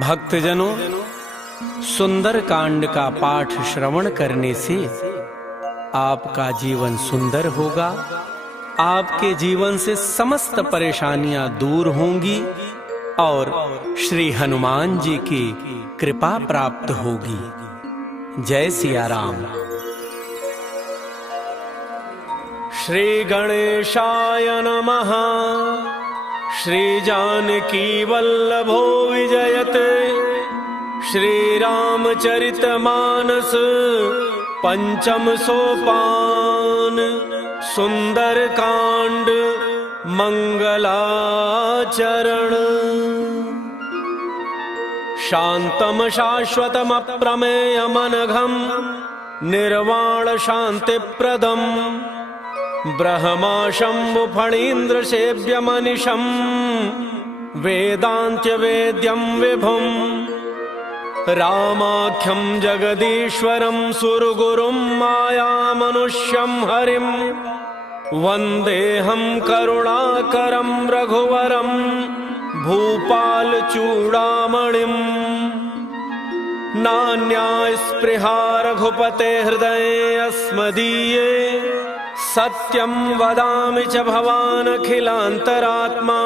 भक्तजनों, सुंदर कांड का पाठ श्रवण करने से आपका जीवन सुंदर होगा, आपके जीवन से समस्त परेशानियां दूर होंगी और श्री हनुमान जी की कृपा प्राप्त होगी। जय सिया राम। श्री गणेशाय नमः। श्री जानकी वल्लभो विजयते। श्री रामचरितमानस पंचम सोपान। सुंदर कांड मंगलाचरण। शांतम शाश्वतम अप्रमेयमनघम निर्वाण शांतिप्रदम ब्रह्मा शंभु फणीन्द्र सेव्यमनिशं वेदांत्य वेद्यं विभुं रामाख्यं जगदीश्वरं सुरगुरुं मायामनुष्यं हरिं वन्देऽहं करुणाकरं रघुवरं भूपालचूडामणिं। नान्या स्पृहा रघुपते हृदये अस्मदीये सत्यं वदामि च भवानखिलान्तरात्मा।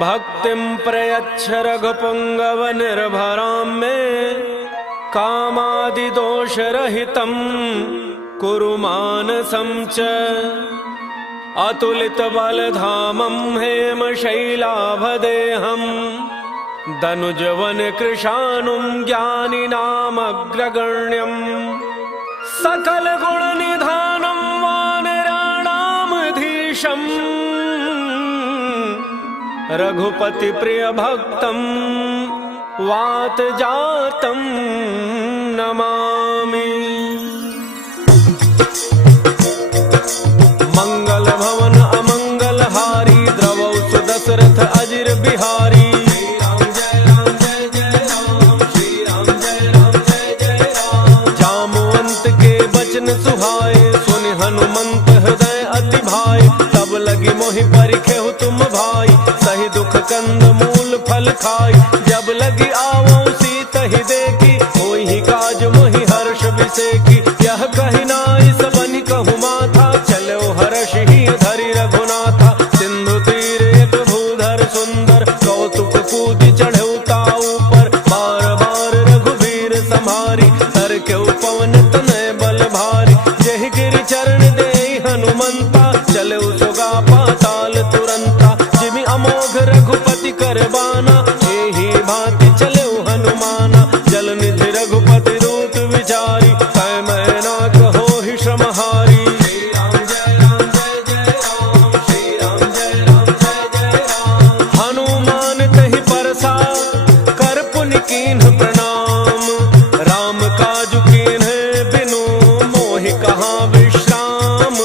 भक्तिं प्रयच्छ रघुपुङ्गव निर्भरां मे कामादिदोषरहितं कुरु मानसं च। अतुलितबलधामं हेमशैलाभदेहं दनुजवनकृशानुं ज्ञानिनामग्रगण्यं सकलगुणनिधानं वानराणामधीशं रघुपति प्रिय भक्तं वातजातं नमामि। मंगल भवन अमंगलहारी द्रवौ सुदशरथ अजिर बिहारी। सुहाए सुनि हनुमंत हृदय अति भाई। तब लगी मोहि परिखेहु तुम भाई सही दुख कंद मूल फल खाई। जब लगी आवो सीत ही देखी होई ही काज मोहि हर्ष विसेकी। यह कहि नाई सबनि कहु माथा चलो हर्ष ही धरि रघुनाथा। सिंधु तीर एक भूधर सुंदर कौतुक कूदि चढ़ऊ ताऊ पर। बार बार रघुबीर संहारी तर के पवन तनय बल भारी। जहि गिरि चरण देहि हनुमंता चले सुगा पाताल तुरंता। जिमि अमोघ रघुपति करबाना एहि भांति चले हनुमाना। जल निधि रघुपति रूप विचारी कै मैना कहो ही श्रमहारी। श्री राम जय राम जय जय राम। श्री राम जय राम जय जय राम। हनुमान तहि परसा कर पुनि कीन्ह प्रणाम। राम काजु कीन्ह बिनु मोहि कहाँ विश्राम।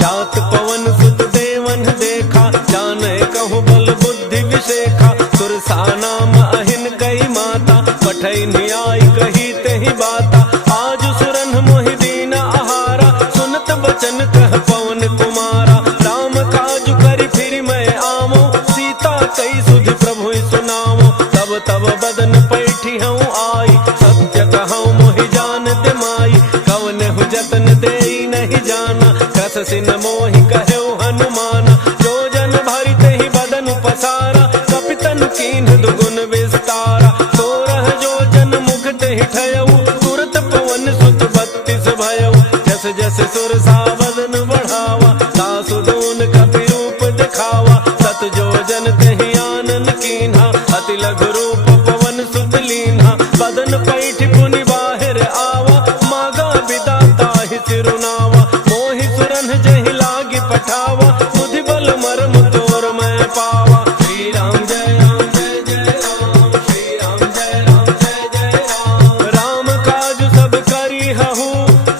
जात पवन सुत देवन देखा जाने कहु बल बुद्धि विशेखा। सुरसा नाम अहिन कई माता पठै न्याय कही तेहि बाता। आज सुरन मोहि दीन आहारा सुनत बचन कह पवन कुमारा। राम काजु करि फिर मैं आवो सीता कई सुधि प्रभु सुनावो। तब तब बदन पैठी हूँ आई सत्य कहूँ मोहि जानत माई। कवन हु जतन देई नहीं जाना कस सिन मोहि कहो हनुमाना। जो जन भरि तेहि बदन पसारा कपितन कीन्ह दुगुन विस्तारा। 16 जो जन मुख तेहि ठयऊ तुरत पवन सुत 32 भयऊ। जस जस सुरसा बदन बढ़ावा सासु दून कपि रूप दिखावा। सत जो जन तेहि आनन कीन्हा अति लघु रूप पवन सुत लीन्हा। बदन पैठ पुनि बाहिर आवा मागा विदाता ही सिरुनावा। मोहि सुरन जहि लागी पठावा बुद्धि बल मर्म तोर मैं पावा। श्री राम जय राम जय जय राम। श्री राम जय राम जय जय राम। राम काज सब करी हहु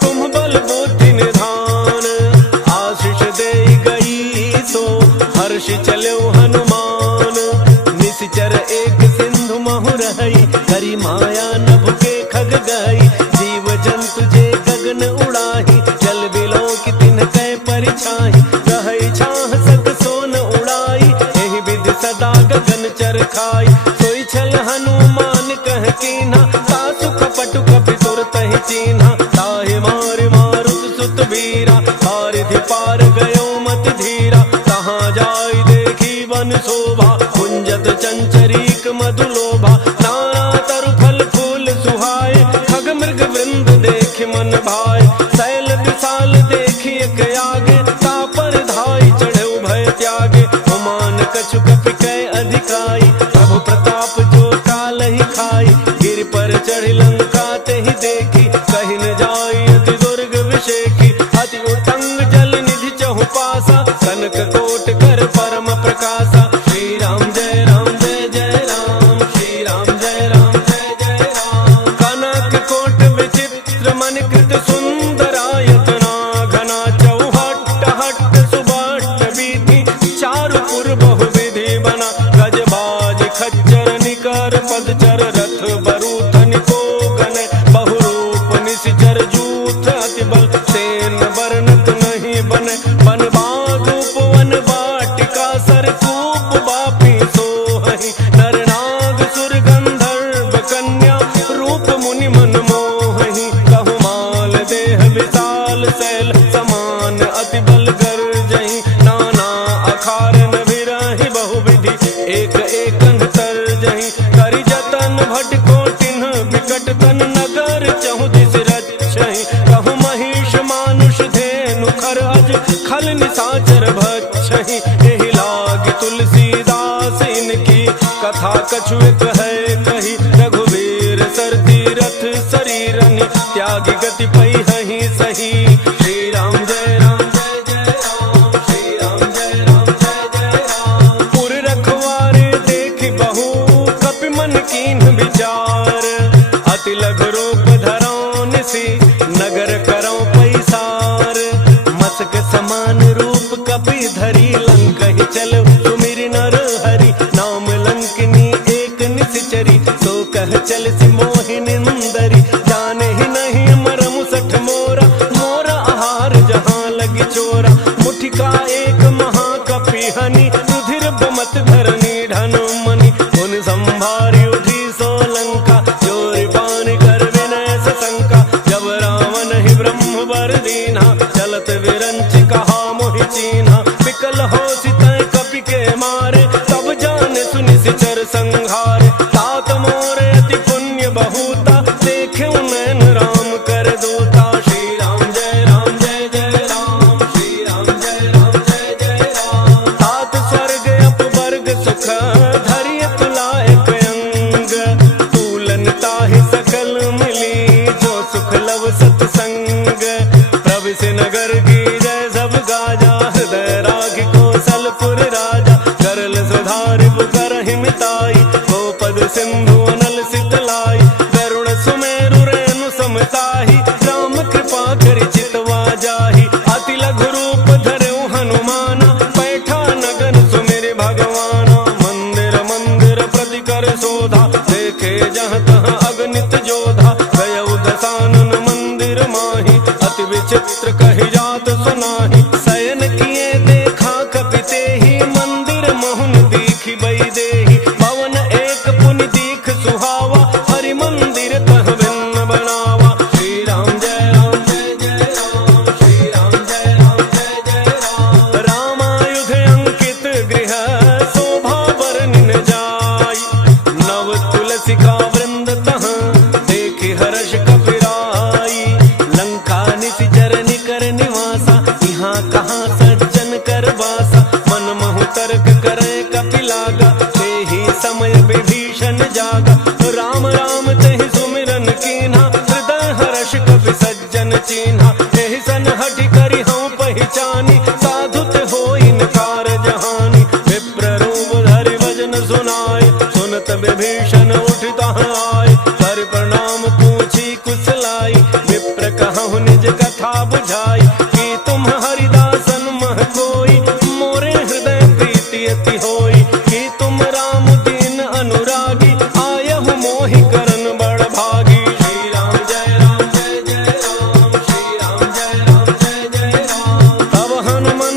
तुम बल बुद्धि निधान। आशीष देई गई सो हर्ष चलो हनुमान। निश्चर एक सिंधु महु रही करी माया नभ के खग गई। जीव जंतु जे गगन उड़ाही जल बिलो की तिन कै परिछाही। रहे पार गयो मत धीरा, कहाँ जाय देखी वन शोभा, कुंजत चंचरीक मधुलोभा, नाना तरु फल फूल सुहाए, खग मृग वृंद देख मन भाए, शैल विशाल देखी एक आगे, तापर धाई चढ़े भय त्यागे, हुमान कछु कपि कै अधिकाई, प्रभु प्रताप जो काल ही खाई, गिर पर चढ़ लंका ते ही देखी, कहीं न जाई अति दुर्ग विषेखी, अति उतंग जल निधि चहु पासा, कनक कोट कर परम प्रकाशा, श्री राम जय राम जय जय राम, श्री राम जय राम जय जय राम, कनक कोट विचित्र मन कृत सुंदरायतना, घना चौहट्ट हट्ट सुबट्ट बीथी, चारुपुर बहुविधि बना, गजबाज खच्चर निकर पदचर, रथ बरूथन को गन, बहुरूप निशिचर जूथ अति बल, सेन वर्णत नहीं बने, बन बाग उपवन वाटिका, सरकूप बापी सोहहि, नर नाग सुर गंधर्व कन्या, रूप मुनि मन मोहहि, कहु माल देह विशाल शैल, समान अति बल गर्जहि, नाना अखारन विरहि बहुविधि, एक एकन तरजहि, करि जतन भट कोटिन विकट तन, नगर चहु दिस रक्षहि, कहु महिष मानुष धेनु खर अज, खल निशाचर भक्षहि, एहि लागी तुलसीदास इनकी, कथा कछु एक है कही, रघुवीर सर तीरथ शरीरनि, त्यागी गति पैहि सही, श्री राम जय राम जय जय राम, श्री राम जय राम जय जय राम, पुर रखवारे देखि बहु, कपि मन कीन्ह विचार, अति लघु रूप धरौ निसि, नगर करौ पैसार, मसक समान रूप कपि धरी, लंकहि चल सुमिरि नर हरि, नाम लंकिनी एक निशिचरी, सो कह चल सि मोहि निंदरी, जाने ही नहीं मरमु सठ मोरा, मोरा आहार जहाँ लगी चोरा, मुठिका एक महाकपि हनि, रुधिर बमत धरनी धन मनि, उन संभारी उठी सो लंका, जोरि पान कर विनय सशंका, जब रावण ही ब्रह्म वर दीन्हा, चलत विरंच कहा मोहि चीन्हा, विकल होसि तै कपि के मारे, तब जाने सुनि सिचर संहारे, तात मोरे अति पुण्य बहुता, देखे नैन राम कर दूता, श्री राम जय राम जय जय राम, श्री राम जय राम जय जय राम, तात स्वर्ग अपवर्ग सुख, धरि तुलायक अंग, तूलन ताहि सकल मिली, जो सुख लव सतसंग, प्रविश नगर की जय सब गाजा, हृदय राग कौशलपुर राजा, करल सुधारि करहि मिताई, गोपद सिंधु अनल सितलाई, गरुड़ सुमेरु रेणु समताहि, राम कृपा करि चितवा जाहि, अति लघु रूप धरऊ हनुमाना, पैठा नगन सुमिरि भगवाना, मंदिर मंदिर प्रति कर शोधा, देखे जहाँ तहाँ अगणित जोधा, गयउ दसानन मंदिर माहि, अति विचित्र कहि जात सुनाहि, शयन किए देखा कपि तेहि, मंदिर मोहन दीखि बई देहि, भवन एक पुनि दीख सुहावा, हरि मंदिर तह भिन्न बनावा, श्री राम जय राम जय जय राम, श्री राम जय राम जय जय राम, रामायुध अंकित गृह, शोभा बरनिन जाय, नव तुलसिका वृंद तह, देखि हर्ष कपिराई, लंका निशिचर निकर निवासा, यहाँ कहाँ सज्जन कर बासा, मन महु तर्क करे कपि लागा, तेहि समय विभीषण जागा, राम राम तेहि सुमिरन कीन्हा, हृदय हर्ष कपि सज्जन चीन्हा, एहि सन हठि करि हऊँ पहिचानी, साधुत होई नकार जहानी, विप्र रूप धरि भजन सुनाय, सुनत विभीषण उठ तहाँ आय, कर प्रणाम पूछी कुशलाई, विप्र कहहुँ निज कथा बुझाई, कि तुम हरिदासन मह कोई, मोरे हृदय प्रीति अति होई, कि तुम राम दीन अनुरागी, आयहु मोहि करन बड़ भागी, श्री राम जय जय राम, श्री राम जय राम जय जय राम, तब हनुमन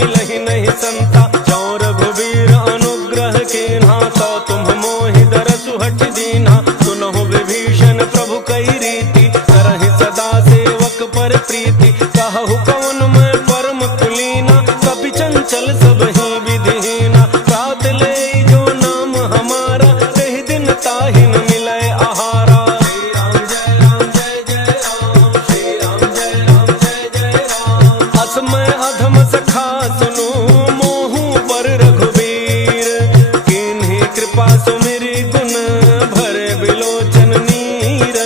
मिलहि नहीं संता। जो रघुवीर अनुग्रह कीन्हा, तो तुम मोहि दरसु हठ दीन्हा। सुनहु विभीषण प्रभु कई रीति, करहि सदा सेवक पर प्रीति। कहु कवन मैं परम कुलीना, कपि चंचल सब ही विधिहीना। रात ले जो नाम हमारा, कही दिन ताहि न मिलै आहारा। श्री राम जय राम जय जय राम, श्री राम जय राम जय जय राम। असमय अधम सखा सुनो, मोहु पर रघुवीर। किन्हीं कृपा सुमिरि गुण, भरे बिलोचन नीर।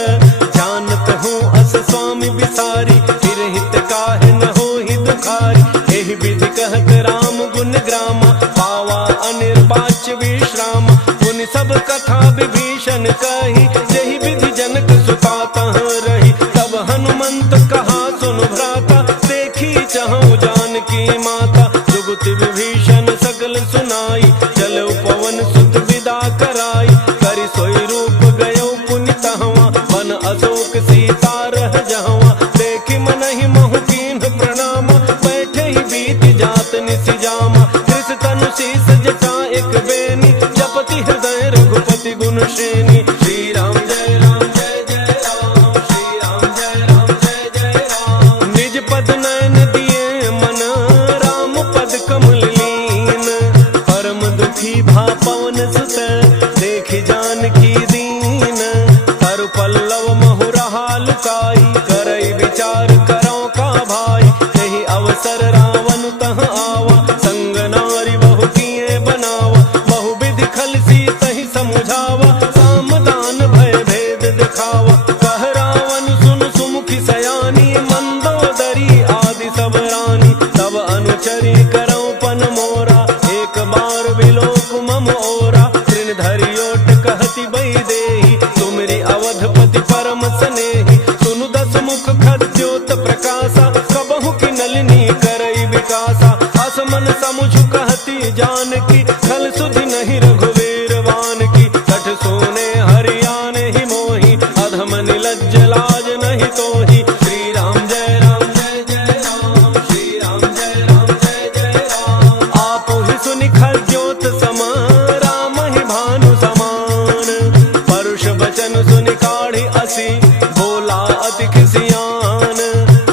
जानत हूँ अस स्वामी बिसारी, फिर हित काहे न होहि दुखारी। एहि विधि कहत राम गुण ग्रामा, पावा अनिर्वाच्य विश्राम। मुनि सब कथा विभीषण कही, जेहि विधि जनक सुता तह रही। तब हनुमंत कहा सुनु भ्राता, देखी चहु जानकी माता। जुगति विभीषण सकल सुनाई, चलऊ पवन सुत विदा कराई। करि सोई रूप गयो पुनि तहवा, बन अशोक सीता रह जहवा। देखि मनहि महु कीन्ह प्रणाम, बैठे ही बीत जात निसि जामा। कृष तनु शीस जटा एक बेनी, जपति हृदय रघुपति गुण श्रेणी। श्री राम जय राम जय जय राम, श्री राम जय राम जय जय राम। निज पद नयन दिए मन, राम पद कमल लीन। परम दुखी भा पवन सुत, देखि जानकी दीन। तरु पल्लव महु रहा लुकाई, करई विचार करो का भाई। यही अवसर रावण तह आवा, संग नारी बहु किए बनावा। बहु विधि खल सीतहि समुझावा, सामदान भय भेद दिखावा। कह रावण सुन सुमुखी सयानी, मंदोदरी आदि सब रानी। तब अनुचरी करौ पन मोरा, एक बार बिलोक मम ओरा। तृण धरि ओट कहति बई देहि, तुमरी अवधपति परम स्नेही। सुनु दस मुख खद्योत प्रकाशा, कबहु की नलिनी करई विकासा। असमन समुझ कहती जानकी, खल सुधि नहीं रघुवीर वान की। सठ सोने हरियाने ही मोही, अधम निलज्ज लाज नहीं तोही। श्री राम जय राम जय जय राम, श्री राम जय राम जय जय राम। आपो ही सुनि खद्योत सम, राम ही भानु समान। परुष बचन सुनि काढ़ी असी, बोला अति खिसियान।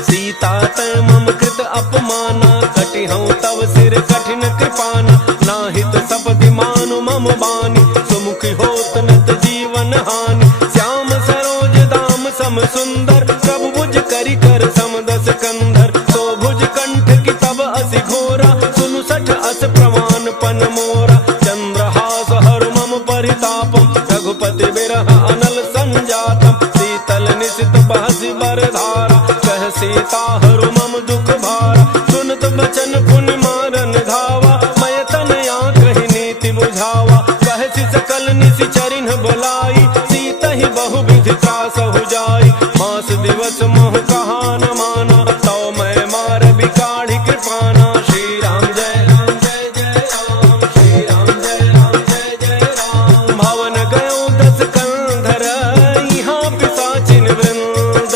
सीता तै मम कृत अपमाना, कटिहउँ तव सिर कठिन कृपाना। नाहित सपति मानु मम बानी, सुमुखी होत नत जीवन हानि। श्याम सरोज दाम सम सुंदर, प्रभु भुज करि कर सम दस कंधर। तो भुज कंठ की तब असि घोरा, सुनु सठ अस प्रमाण पन मोरा। चंद्रहास हर मम परितापम, रघुपति बिरह अनल संजातम। शीतल निशित बहसि बरधारा, कह सीता हरु मम दुख भारा। सुनत बचन पुनि मारन धावा, मैं तनया कहि नीति बुझावा। कहसि सकल निशि चरिन्ह बोलाई, सीत ही बहु विधि त्रासहु जाई। मास दिवस मोह कहा न माना, तो मैं मार बिकाढ़ी कृपाना। श्री राम जय राम जय जय राम, श्री राम जय राम जय जय राम। भवन गयो दस कंधर, यहाँ पिशाचिन वृंद।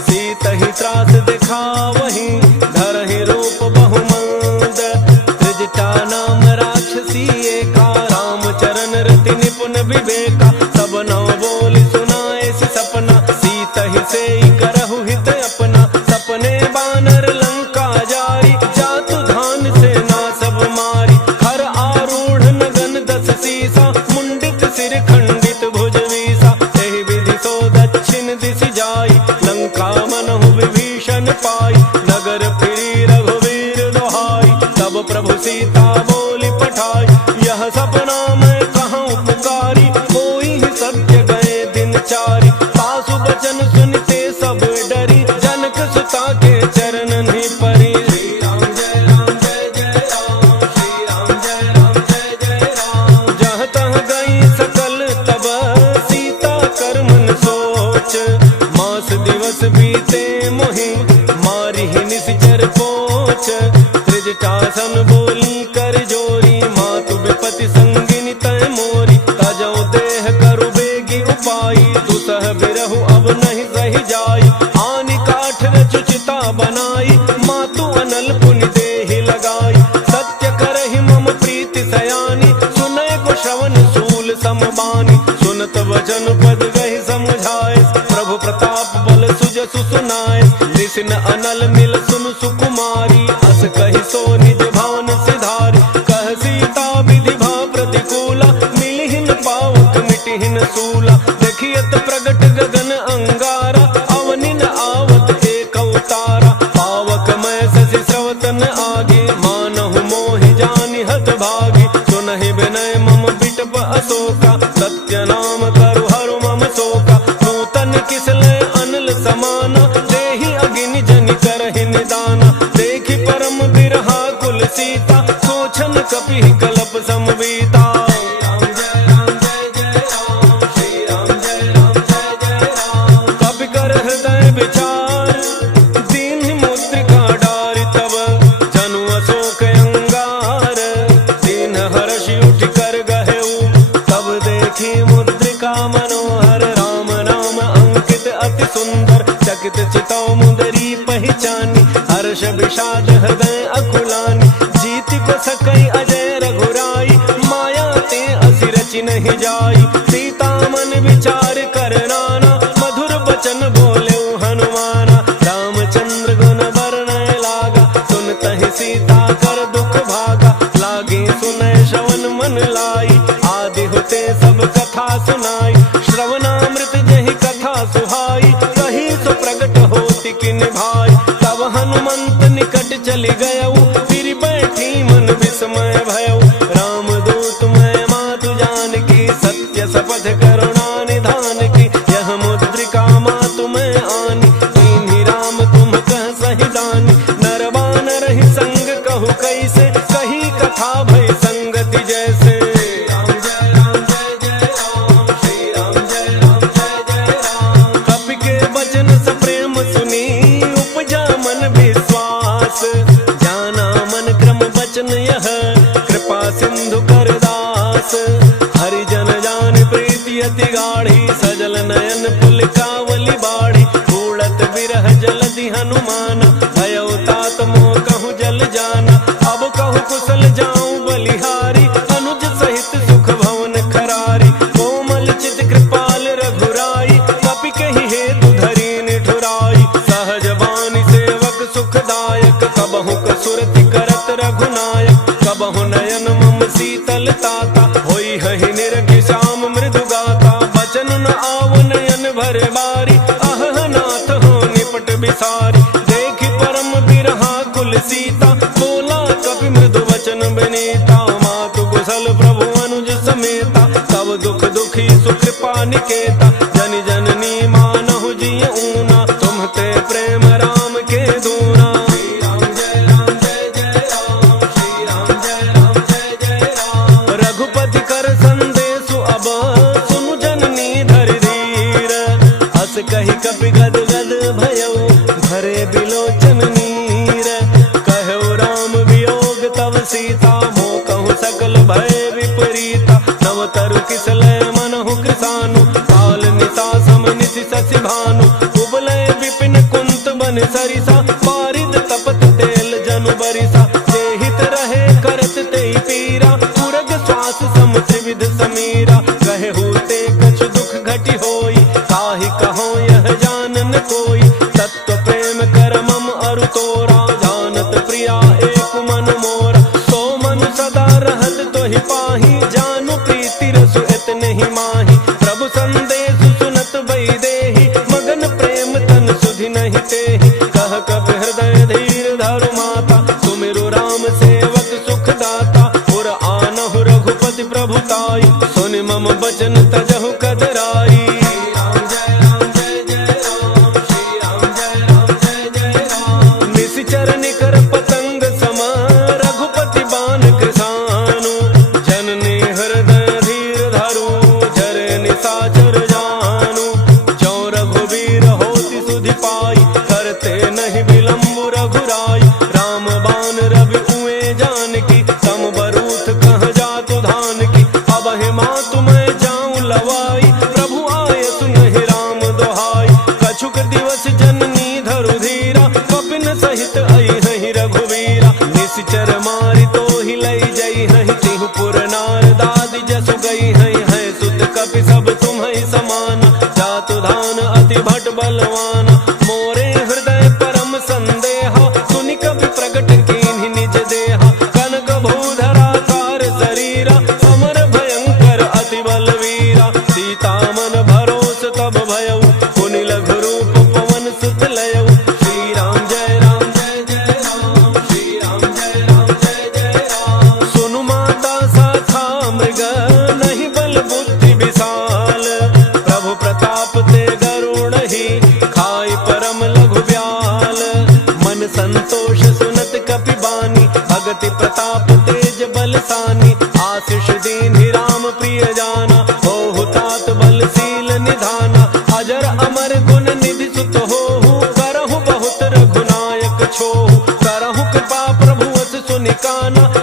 सीत ही त्रास दिखावहि, धरहि रूप बहुमंद। त्रिजटा नाम राक्षसी एका, रामचरण रति निपुण विवेका। सब नव बोली सुनाए सि सपना, सीत ही सेई करहु हित अपना। सपने बानर लंका जारी, जातु धान सेना सब मारी। हर आरूढ़ नगन दस सीसा, मुंडित सिर खंडित भुज वीसा। एहि विधि सो दक्षिण दिशि जाई, लंका मनहु विभीषण पाई। नगर फिरी रघुवीर दोहाई, तब प्रभु सीता बोली पठाई। यह सपना मैं कहूँ पुकारी, कोई ही सत्य गए दिन चारी। सासु बचन सुनते सब डरी, जनक सुता के चरणन ही परी। श्री राम जय राम जय जय राम, श्री राम जय राम जय जय राम। जहाँ तहाँ गई सकल तब, सीता कर मन सोच। मास दिवस बीते मोहि, मारी ही निश्चर पोच। त्रिजटा सन बोली कर जोरी, मातु विपति संगिनी तय मोरी। तजौ देह करु बेगी उपाई, दुसह बिरहु अब नहीं सही जाई। आनि काठ रचु चिता बनाई, मातु अनल पुनि देहि लगाई। बिसिन अनल मिल सुन सुकुमारी, अस कहि सो निज भावन सिधारी। कह सीता विधि भा प्रतिकूला, मिलिहिन पावक मिटिहिन सूला। देखियत प्रगट गगन अंगारा, अवनिन आवत एक अवतारा। पावक मैं शशि स्रवतन आगे, मानहु मोहि जानि हत भागी। सुनहि विनय मम बिटप अशोका, सत्य नाम तरु हरु मम शोका। नूतन किसलय अनल समाना, देहि अगिनि जनि करहि निदाना। देखि परम बिरहा कुल सीता, सोचन कपिहि कलप समवीता। कपि कर हृदय विचार, दीन्हि मुद्रिका डारि तब। जनु अशोक अंगार, दीन हर्षि उठि कर गहेउ। तब देखी मुद्रिका मनोहर, राम नाम अंकित अति सुंदर। चकित चितौ मुदरी पहिचानी, हर्ष विषाद हृदय अकुलानी। जीति को सकई अजय रघुराई, माया ते असि रचि नहीं जाई। सीता मन विचार कर नाना, मधुर बचन बोले हनुमाना। रामचंद्र गुण वर्णय लागा, सुनतहि सीता कर दुख भागा। लागे सुनय श्रवण मन लाई, आदि होते सब कथा सुनाई। श्रवणामृत जहि कथा सुहाई, कही सो प्रगट होति किन भाई। तब हनुमंत निकट चली गयऊ, फिर बैठी मन विस्मय भयऊ। रामदूत मैं मातु जानकी, सत्य शपथ करुणा निधान की। यह मुद्रिका मातु मैं आनी, दीन्हि राम तुम कह सहि जानी। नर बानर ही संग कहु कैसे, कही कथा भई संगति जैसे। कपि के वचन सप्रेम सुनी, उपजा मन विश्वास। जाना मन क्रम वचन यह, कृपा सिंधु कर दास। हरिजन जान प्रीति अति गाढ़ी, सजल नयन पुलकावली बाढ़ी। उड़त बिरह जलधि हनुमाना, भयउ तात मोह कहूँ जल जाना। अब कहूँ कुशल जाऊं बलिहारी, अनुज सहित सुख भवन खरारी। कोमल चित कृपाल रघुराई, कपि कहि हेतु धरि निठुराई। सहज बानी सेवक सुखदायक, कबहु कसुरति करत रघुनायक। कबहु नयन मम शीतल ताता, होई हहि निरखि श्याम मृदु गाता। बचन न आव नयन भरे बारी, अहह नाथ हो निपट बिसारी। देखि परम बिरहा कुल सीता, बोला कपि मृदु वचन विनीता। मातु कुशल प्रभु अनुज समेता, तब दुख दुखी सुकृपा निकेता। जन जननी मानहु जिय ऊना, तुम्हते प्रेम राम के दूना। रघुपति कर संदेशु अब, सुनु जननी धरि धीर। अस कहि कपि गद गद भयउ, भरे बिलोचन नीर। कहु राम वियोग तब सीता, मोह कहूँ सकल भय विपरीता। नव तरु किसलय मनहु कृसानु, काल निशा सम निशि शशि भानु। उबलय विपिन कुंत बन सरिसा, बारिद तपत तेल जनु बरिसा। जेहित रहे करत तेहि पीरा, पुरग श्वास सम त्रिविध समीरा। कहे होते कछु दुख घटि होई, काहि कहो यह जानन कोई। तत्व प्रेम कर मम अरु तोरा, जानत प्रिया एक मन मोरा। सो मन सदा रहत तोहि पाही, जानु प्रीति रसु इतने ही माही। प्रभु संदेशु सुनत बई देहि, मगन प्रेम तन सुधि नहीं तेहि। कह कपि हृदय धीर धरु माता, सुमिरु राम सेवक सुख दाता। पुर आनहु रघुपति प्रभुताई, सुनि मम बचन तजहु कदराई। निशिचर निकर पतंग सम, रघुपति बान कृसानु। जननी हृदय धीर धरु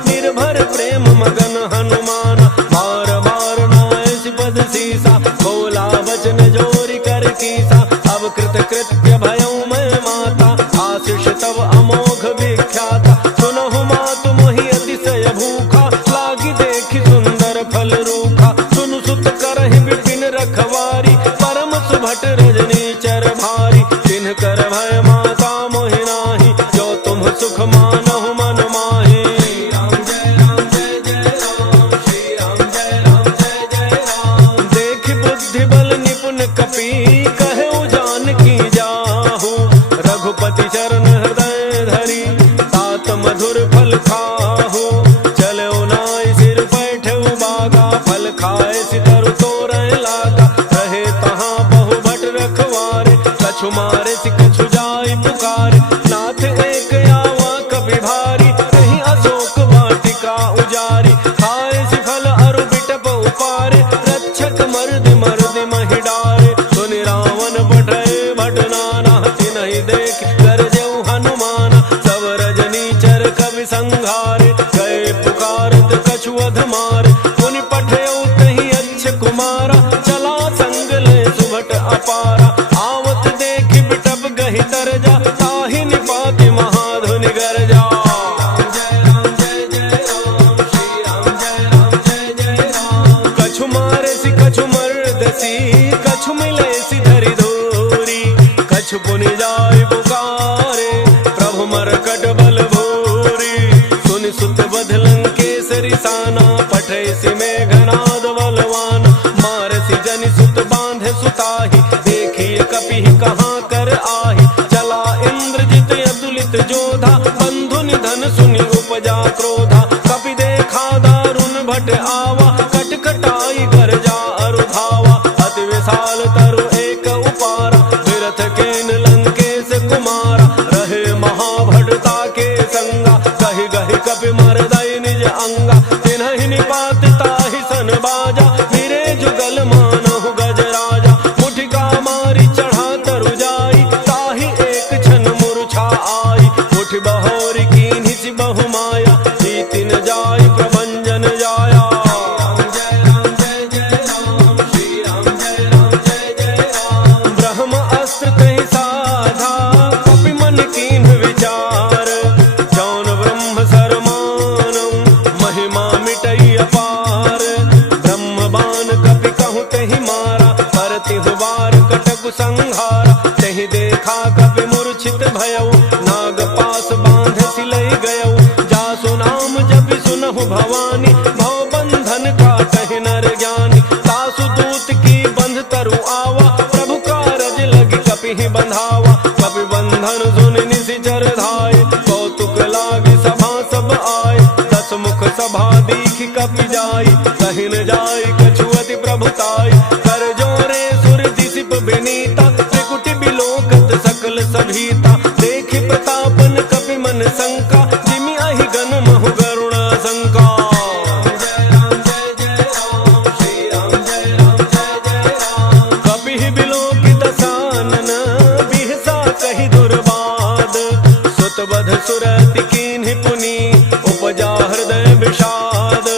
निर्भर प्रेम मगन हनुमान। बार बार नायस पद सीसा, बोला वचन जोरी कर कीसा। अब कृत कृत्य भयऊ मैं माता, आशीष तब अमोघ विख्याता। सुनहु मातु मोहि अतिशय भूखा, लागी देखि सुंदर फल रूखा। सुन सुत करहि विपिन रखवारी, परम सुभट रजनी चर भारी। तिन्ह कर भय माता मोहि नाही, जो तुम सुख मानहु मन माहि। राम जय राम जय जय राम, श्री राम जय राम जय जय राम। देख बुद्धि बल निपुण कपि, कहु जानकी जाहु। रघुपति चरण हृदय धरी, तात मधुर फल खाहु। चलो नाय सिर बैठऊ बागा, फल खाए सितरु तोरय लागा। रहे तहाँ बहु भट रखवारे, कछु मारे सि कछु जाय पुकारे। नाथ एक आवा कपि भारी, कहीं अशोक वाटिका उजारी। खाए सि फल अरु बिटप उपारे, रक्षक मर्द मर्द महि डारे। सुनि रावण बटय भट नाना, तिनहि देख गरजऊ हनुमाना। सब रजनी चर कवि संघारे, गए पुकारत कछु अध मारे। पुनि पठयऊ तहि अच्छ कुमारा, चला संग ले सुभट अपारा। आवत देखि बिटप गहि तरजा, ताहि निपाति महाधुनि गरजा। राम जय राम जय जय राम, श्री राम जय राम जय जय राम। कछु मारे सि कछु मर्दसी, कछु मिले सि धरि धूरी। कछु पुनि जाय पुकारे, प्रभु मरकट बल भूरी। सुनि सुत बध लंकेसरि साना, पठै सि मेघनाद बलवान। मारसि जनि सुत बांधे सुताहि, देखिए कपिहि कहाँ कर आहि। चला इंद्रजित अतुलित जोधा, बंधु निधन सुनि उपजा क्रोधा। कपि देखा दारुण भट आवा, कटकटाई गरजा अरु धावा। अति विशाल तरु एक उपारा, विरथ केन लंकेश कुमारा। रहे महाभटता के संगा, कहि गहि कपि मरदय निज अंगा। तिन्हि निपात ताहि सन बाजा, फिरे जुगल मानहु गजराजा। मुठिका मारी चढ़ा तरु जाई, ताहि एक क्षण मूर्छा आई। उठ बहोरी कीन्हि सि बहु माया, जीति न जाय प्रभंजन जाया। राम जय राम जय जय राम, श्री राम जय राम जय जय राम। ब्रह्म अस्त्र तहि साधा, कपि मन कीन्ह विचार। जौन ब्रह्म सर मानऊ, महिमा मिटई अपार। ब्रह्म बाण कपि कहूँ तहि मारा, परतिहु बार कटकु संहारा। तहि देखा कपि मूर्छित भयऊ, नाग पास बांध सिलई गयऊ। जासु नाम जपि सुनहु भवानी, भव बंधन काटहि नर ज्ञानी। तासु दूत की बंध तरु आवा, प्रभु कारज लगी कपिहि बंधावा। कपि बंधन सुनि निशिचर धाय, कौतुक लागी सभा सब आय। दस मुख सभा दीखि कपि जाई, कहि न जाय कछु अति प्रभुताई। कर जोरे सुर दिसिप विनीता, त्रिकुटि बिलोकत सकल सभीता। देखि प्रतापन कपि मन शंका, जिमि अहि गन महु करुणा शंका। राम जय राम जय जय राम, श्री राम जय राम जय जय राम। कपिहि बिलोकि दसानन, बिहसा कहि दुर्बाद। सुत बध सुरति कीन्हि पुनि, उपजा हृदय विषाद।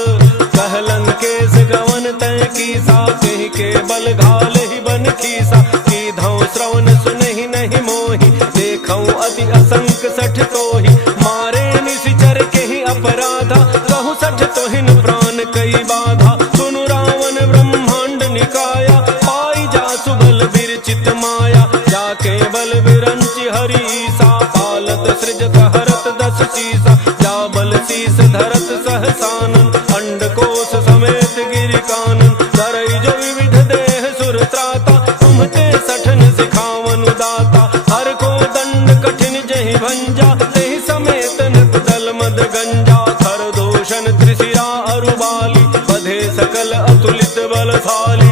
कह लंकेश गवन तय कीसा, कहि के बल घालहि बन खीसा। कीधौ श्रवण सुनहि नहीं मोहि, देखौ अति असंक सठ तोहि। मारे निशिचर केहि अपराधा, कहु सठ तोहिन प्राण कई बाधा। सुनु रावण ब्रह्मांड निकाया, पाई जासु बल विरचित माया। जाके बल विरंचि हरीसा, पालत सृजत हरत दस शीसा। जा बल शीस धरत सहसानन, अंडकोश समेत गिरि कानन। धरई जो विविध देह सुर त्राता, तुम्हते सठन सिखावन दाता। हर को दंड कठिन जहि भंजा, तेहि समेत नत दल मद गंजा। खर दोषण त्रिशिरा अरु बाली, बधे सकल अतुलित बलशाली।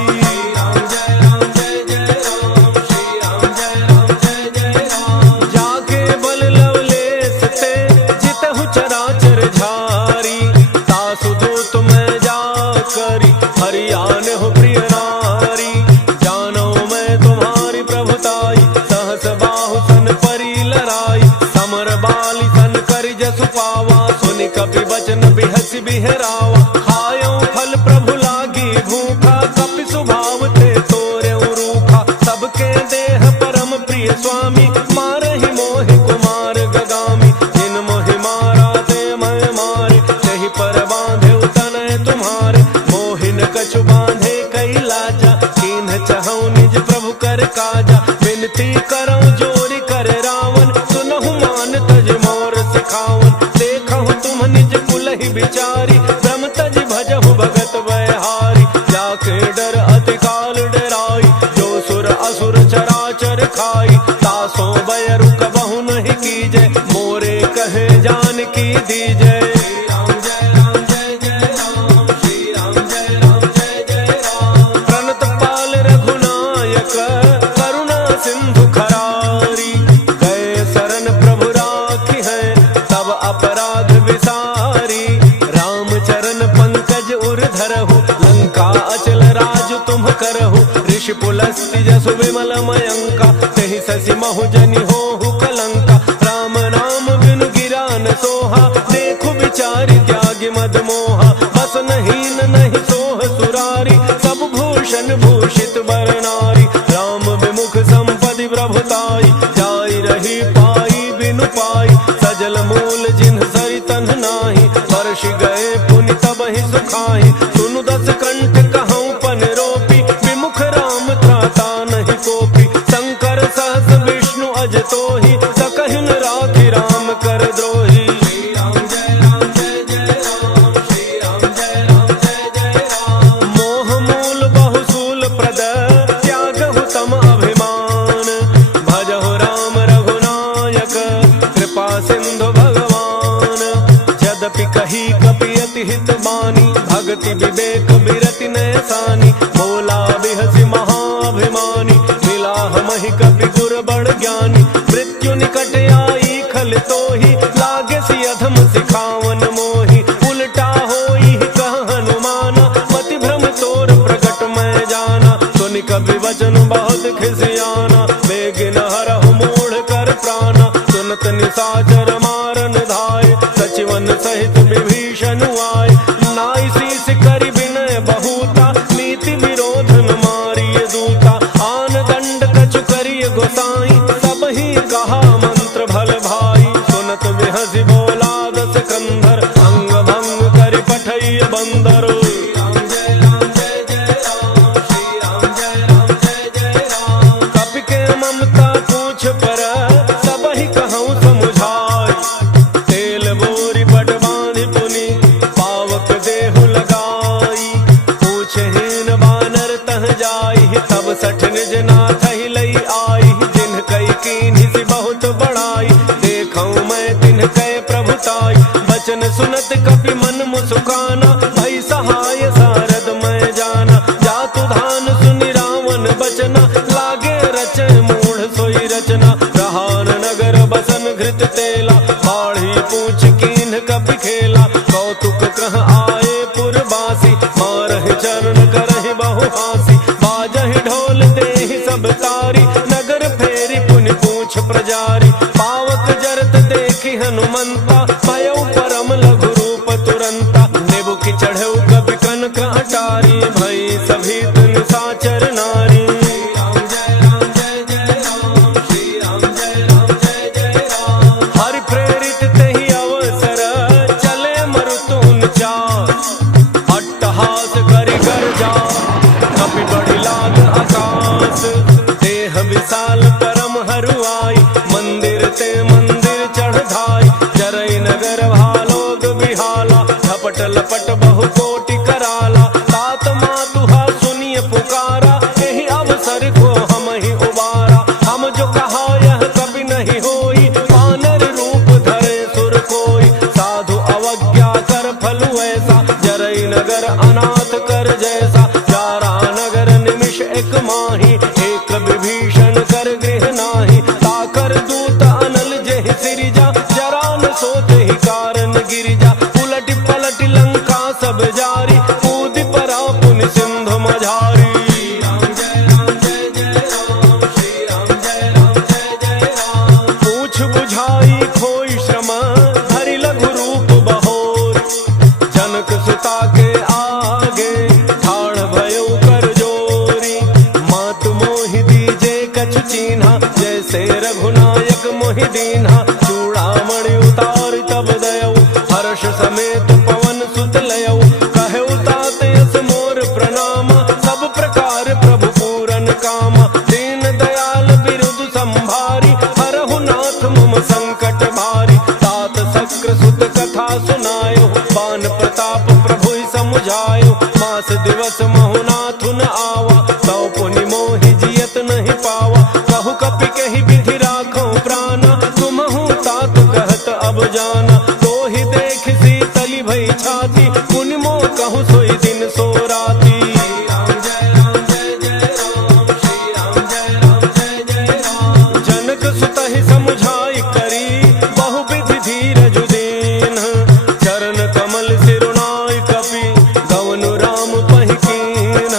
राम जय राम जय जय राम, श्री राम जय राम जय जय राम। जाके बल लवलेस ते, जितहु चराचर झारी। तासु बिहस बिहरावा खायो फल प्रभु लागी भूखा कपि स्वभाव ते तोरे रूखा सबके देह परम प्रिय स्वामी मारहि मोहि कुमार गगामी जिन मोहि मारा ते मैं मारे तहि पर बांधे तनय तुम्हारे मोहिन कछु बांधे कई लाजा कीन्ह चहु निज प्रभु कर काजा विनती करऊं जोरी कर रावण सुनहु मान तज मोर सिखावन देखहु तुम निज कुलहि बिचारी ब्रह्म तज भजहु भगत वैहारी जाके डर अति काल डराई जो सुर असुर चराचर खाई तासो बैरु कबहु नहीं कीजय मोरे कहे जान की दीजय प्रणत पाल रघुनायक करुणा सिंधु खरारी गए शरण प्रभु राखी है तब अपराध विसारी रामचरण पंकज उर धरहु लंका अचल राज तुम करहु ऋषि पुलस्त्य जसु विमल मयंका तहि शशि महु जनि होहु कलंका राम नाम बिनु गिरा न सोहा देखु विचारि त्यागी मद मोहा बस नहीं नहीं सोह सुरारी सब भूषण भूषित बर नारी राम विमुख संपदि प्रभुताई जाई रही पाई बिनु पाई सजल मूल जिन्ह सरि तन्ह नाही वर्ष गए पुनि तबहि सुखाहि सुनु दस कंठ कहऊँ पन रोपी विमुख राम त्राता नहीं कोपी शंकर सहस विष्णु अज तोहि सकहिन राखि राम कर द्रोही मोह मूल बहुसूल प्रद त्यागहु तम अभिमान भजहु राम रघुनायक कृपा सिंधु भगवान यद्यपि कही कपि अति हित बानी भक्ति विवेक बिरति नैसानी बोला बिहसि महाभिमानी मिला हमहि कपि गुर बड़ ज्ञानी मृत्यु निकट आई खल तोहि लागे सि अधम सिखावन मोहि उल्टा होई कह हनुमाना मति भ्रम तोर प्रगट मैं जाना सुनि कपि वचन बहुत खिसियाना बेगिन हरहु मूढ़ कर प्राणा सुनत निशाचर मारन धाय सचिवन सहित विभीषण आए नाई शीस करि विनय बहुता नीति विरोध न मारिय दूता आन दंड कछु करिय गोसाई सब ही कहा मंत्र भल भाई सुनत बिहसि बोला दस कंधर अंग भंग करि पठइय बंदर कपि के ममता पूछ पर सब ही कहूँ समुझाई तेल बोरी पट बांधि पुनि पावक देहु लगाई पूछहीन बानर तह जाई तब सठ निज नाथ ही लई आई जिन कई कीन्हि सि बहुत बड़ाई देखऊँ मैं तिन्ह कय प्रभुताई बचन सुनत कपि मन मुसुकाना भई सहाय सारद मैं जाना जातु धान सुनि रावण बचना लागे रचय मूढ़ सोई रचना प्रहार नगर बसन घृत तेला बाढ़ी पूछ कीन्ह कपि खेला कौतुक कह आए पुरबासी मारहि चरण करहि बहु हासी बाजहि ढोल देहि सब तारी नगर फेरी पुनि पूछ प्रजारी पावक जरत देखि हनुमंता भयउ परम लघु रूप तुरंता नेबु की चढ़ऊ कपि कनक अटारी भई सभी तुन साचर नारी हरि प्रेरित तेहि अवसर चले मरुतुन चार अट्टहास करि गर्जा कपि बढ़ि लाग आकाश देह विशाल परम हरुआई मंदिर ते मंदिर चढ़ धाई जरई नगर भालोग बिहाला झपट लपट बहु कोटि कराला तात मातुहा सुनिय पुकारा एहि अवसर को हम ही उबारा हम जो कहा यह कभी नहीं होई वानर रूप धरे सुर कोई साधु अवज्ञा कर फल ऐसा जरई नगर अनाथ कर जैसा जारा नगर निमिष एक माही एक विभीषण कर गृह नाही ताकर दूत अनल जेहि सिरिजा जरा न सोते ही कारण गिरिजा उलट पलट लंका सब जारी कूद परा पुनि सिंधु मझारी पूछ बुझाई खोई श्रम हरि लघु रूप बहोर प्रभु ही समुझायो, मास दिवस महुनाथ न आवा, तौ पुनि मोहि जियत नहीं पावा। कहु कपि कहि विधि राखो प्राणा, तुमहु तात कहत अब जाना। तो ही देख शीतली भई छाती, पुनि मोह कहु सोई दिन सो राती। जनक सुत ही समुझाई करी, बहु विधि धीरज दीन। चरण कमल सिरुनाई कपि, गवनु राम पहि कीन।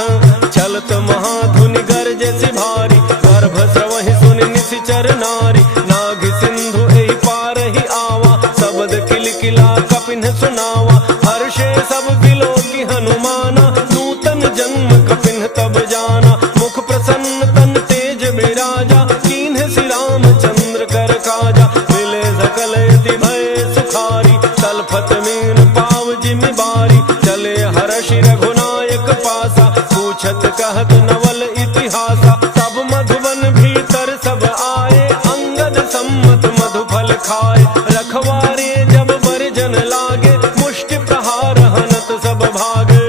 चलत महाधुनि गरजे सि भारी, गर्भ स्रवहि सुनि निशिचर नारी। नाग सिंधु एहि पार ही आवा, शब्द किलकिला कपिन सुनावा। हर्षे सब बिलो की हनुमाना, नूतन जन्म कपिन तब जाना। मुख प्रसन्न तन तेज बिराजा, कीन्ह श्री रामचंद्र कर काजा। मिले सकल यति भय सुखारी, तलफत मीन पाव जिमि बारी। चले हर्षि रघुनायक पासा, पूछत कहत नवल इतिहासा। तब मधुबन भीतर सब आए, अंगद सम्मत मधुफल खाए। रखवारे जब बरजन लागे, मुष्टि प्रहार हनत सब भागे।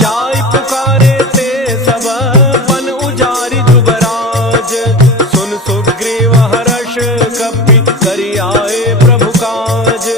जाय पुकारे ते सब, बन उजारि जुबराज। सुन सुग्रीव हर्ष कपि, करि आए प्रभु काज।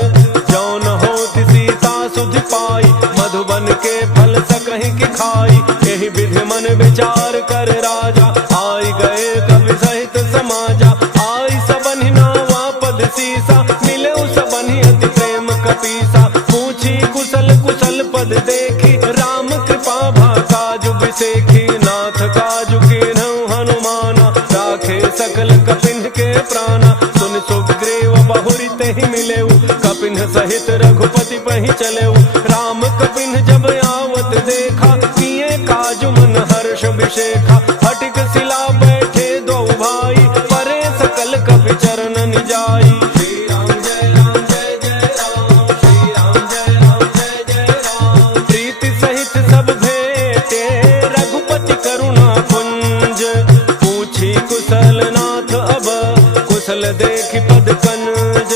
जौन होत सीता सुधि पाई, मधुबन के फल सकहि की खाई। एहि विधि मन विचार कर राजा, आई गए कवि सहित समाजा। आई सबनि नावा पद सीसा, मिले सबनि अति प्रेम कपीसा। पूछी कुशल कुशल पद देखी, राम कृपा भा काजु बिसेखी। नाथ काजु कीन्हु हनुमाना, राखे सकल कपिन के प्राणा। सुन सुग्रीव बहुरि तेहि मिलेउ, कपिन सहित रघुपति पहि चलेउ। राम कपिन जब आवत देखा, किए काजु मन हर्ष विशेखा। हटिक सिला बैठे दो भाई, परे सकल कपि चरण निजाई। श्री राम जय राम जय जय राम, श्री राम जय राम जय जय राम। प्रीति सहित सब भेटे, रघुपति करुणा पुंज। पूछी कुशल नाथ अब, कुशल देखि पद कनज।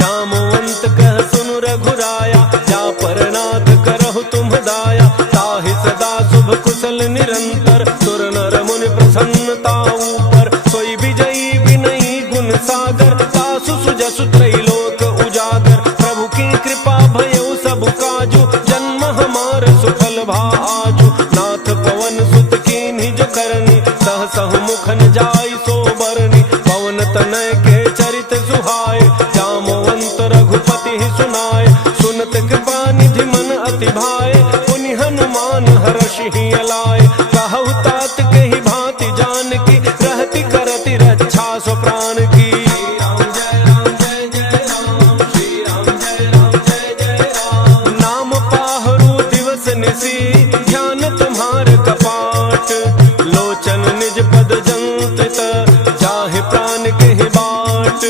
जामवंत कह सुनु रघुराया, जा पर नाथ करहु तुम दाया। ताहि सदा शुभ कुशल निरंतर, सुर नर मुनि प्रसन्नता ऊपर। सोई विजयी विनयी गुण सागर, तासु सुजसु त्रैलोक उजागर। प्रभु की कृपा भयउ सब काजु, जन्म हमार सुफल भा आजु। नाथ पवन सुत कीन्हि जो करनी, सहसहु मुख न जाई सो बरनी। पवन तनय के चरित सुहाए, जामवंत रघुपति ही सुनाए। सुनत कृपा निधि मन अति भाए, पुनि हनुमान हर्षि ही अलाए। कहु तात कहि भांति जानकी, रहति करति रक्षा सो प्राण की। श्री राम जय राम जय जय राम, श्री राम जय राम जय जय राम। नाम पाहरु दिवस निसी, ध्यान तुम्हार कपाट। लोचन निज पद जंत्रित, जाहि प्राण केहि बाट।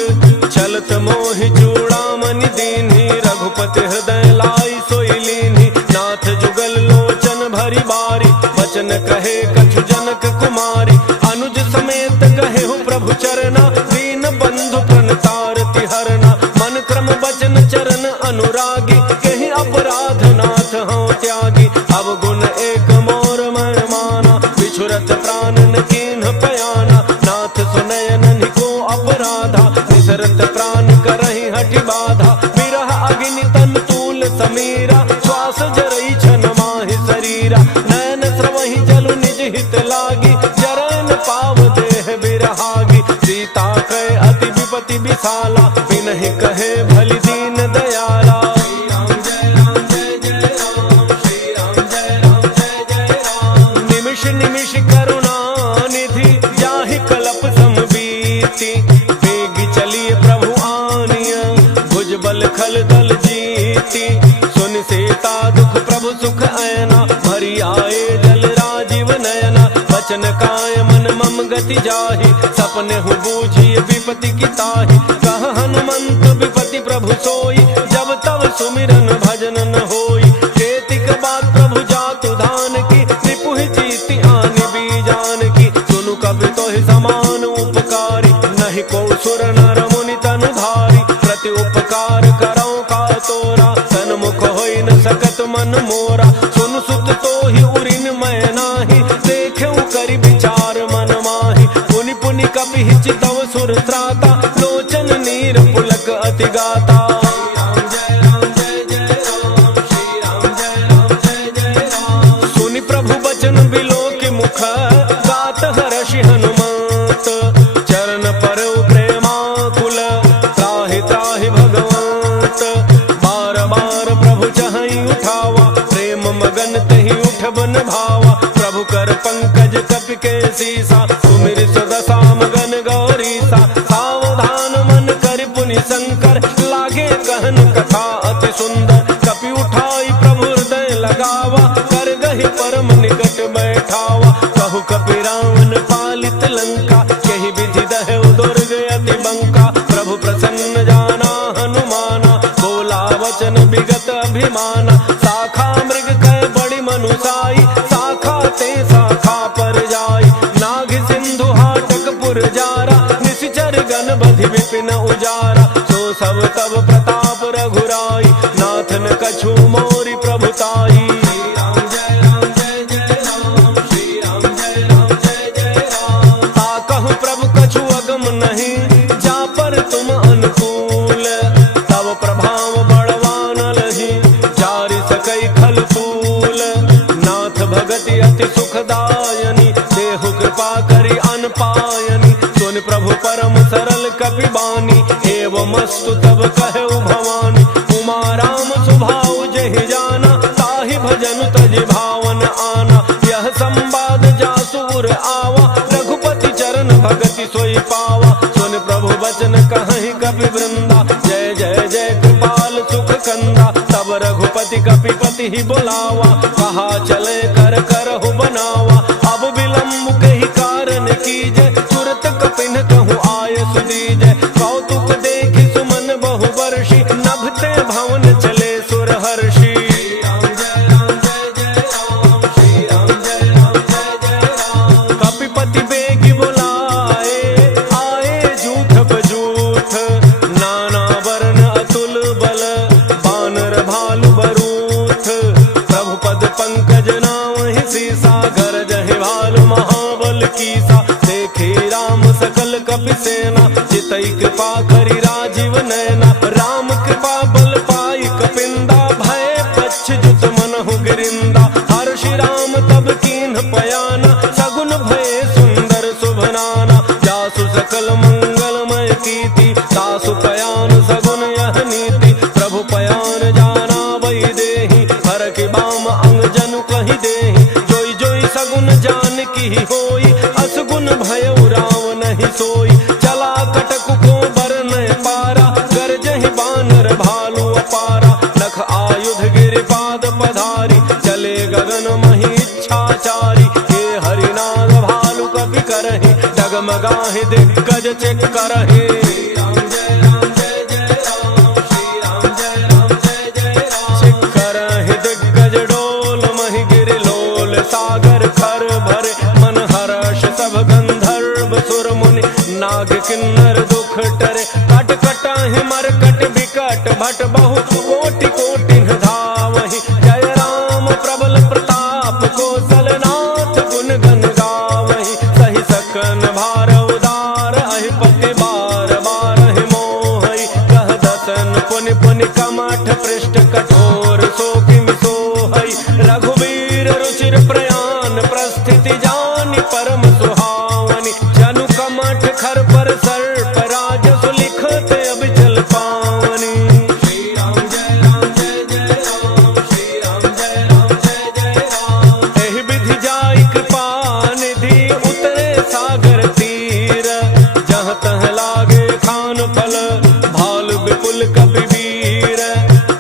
चलत मोहि चूड़ामणि दीन्हि, रघुपति हृदय लाई सोई लीन्हि। नाथ जुगल लोचन भरी बारी, बचन कहे कछु जनक कुमारी। अनुज समेत कहेहु प्रभु चरना, दीन बंधु प्रणतारति हरना। मन क्रम बचन चरण अनुरागी, कहि अपराध नाथ हौं त्यागी। अवगुण एक मोर मन माना, बिछुरत प्राण न कीन्ह पयाना। नाथ सुनय ननि को अपराधा, निसरत प्राण करहि हठि बाधा। विरह अग्नि तन तूल समीरा, श्वास जरई छन माहि शरीरा। नयन स्रवहि जलु निज हित लागी, जरन पाव देह बिरहागी। सीता कहे अति विपति विशाला, बिनहि कहे भलि दीन दयाला। श्री राम जय राम जय जय राम, श्री राम जय राम जय जय राम। निमिष निमिष करुणा निधि, जाहि कलप समबीति। बेगी चलिए प्रभु आनिया, भुज बल खल दल जीती। सुन सीता दुख प्रभु सुख ऐना, भरी आए जल राजीव नयना। बचन काय मन मम गति जाहि, सपने हु बूझिए विपति की ताहि। कह हनुमंत विपति प्रभु सोई, जब तब सुमिरन भजन न होई। केतिक बात प्रभु जातु धान की, रिपु जीति आनि बीजान की। सुनु कवि तो ही समान उपकारी, नहीं को सुर नर मुनि तनु धार। रघुपति गाता। सुनि प्रभु बचन बिलो के मुख गात हर्षि हनुमत। चरण पर प्रेमाकुल त्राहि त्राहि भगवंत। बार बार प्रभु चहई उठावा प्रेम मगन तहि उठ बन भावा। प्रभु कर पंकज कपि के सीसा सुमिर सुदशा मगन गौरीसा। सावधान मन कर पुनि शंकर लागे कहन कथा अति सुंदर। कपि उठाई प्रभु हृदय लगावा कर गहि परम निकट बैठावा। कहु कपि रावण पालित लंका केहि विधि दहु दुर्ग अति बंका। प्रभु प्रसन्न जाना हनुमाना बोला वचन विगत अभिमाना। शाखा मृग कह बड़ी मनुसाई शाखा ते शाखा पर जाई। नाग सिंधु हाटक पुर जारा निशिचर गण बधि विपिन उजारा। सो सब तब प्रताप रघुराई नाथन कछु मोरि प्रभुताई। ताकहु प्रभु कछु अगम नहीं जा पर तुम अनुकूल। तब प्रभाव बड़वान लही जारि सकई खल फूल। नाथ भगति अति सुखदायनी देहु कृपा करि अन पायनी। सुन प्रभु परम सरल कपि बानी एवमस्तु तब कहु भवानी। उमा राम सुभाउ जहि जाना ताहि भजन तजि भावन आना। यह संवाद जासुर आवा रघुपति चरण भगति सोई पावा। सुन प्रभु बचन कहहि कपि वृंदा जय जय जय कृपाल सुख कंदा। तब रघुपति कपि पति ही बुलावा कहा चले कर करहु बनावा। अब विलम्ब कही कारण कीजय तुरत कपिन कहूँ आय सुदीजय। कौतुक देखि सुमन बहु वर्षि नभते भवन चले सुर हर्षि। कपिपति बेगी बुलाए आए जूठ बजूठ। नाना वर्ण अतुल बल बानर भालु बरूठ। प्रभु पद पंकज नामहि सीसा गरज है भालु महाबल कीसा। देखे राम सकल कपि सेना चितई कृपा करि राजीव नैना। राम कृपा बल पाई कपिंदा भय पच्छ जुत मनहु गिरिंदा। हर्षि राम तब कीन्ह पयाना सगुन भय सुंदर शुभनाना। जासु सकल मंगलमय कीर्ति तासु पयान सगुन यह नीति। प्रभु पयान जाना वही देहि हर के बाम अंग जनु कहि देहि। जोई जोई सगुन जान की होई असगुन भयउ राव नहीं सोई। चला कटक को बरन पारा गरजहि बानर भालु अपारा। लख आयुध गिरिपाद पधारी चले गगन मही इच्छाचारी। हे हरिनाग भालु कपि करहि डगमगाहि दिग्गज चेक करहि। करहि दिग्गज डोल महि गिरि लोल सागर खर भरे। मन हर्ष सब गंधर्व सुर मुनि नाग किन्नर दुख टरे। कट कटाहि मरकट विकट भट बहु कोटि कोटि धावहि। जय राम प्रबल प्रताप कौशल नाथ गुण गन गावहि। सहि सकन भार उदार अहिपति बार बार मोहि। कह दसन पुनि पुनि कमठ पृष्ठ कठोर सोकिमि सोहई। रघुवीर रुचिर प्रयान प्रस्थिति जानि परम सुहावनी। जनु कमठ खर पर सर्प राज सुलिखत अबिचल पावनी। श्री राम जय जय राम श्री राम जय जय राम। एहि विधि जाई कृपा निधि उतरे सागर तीर। जहाँ तह लागे खान फल भालु विपुल कपि वीर।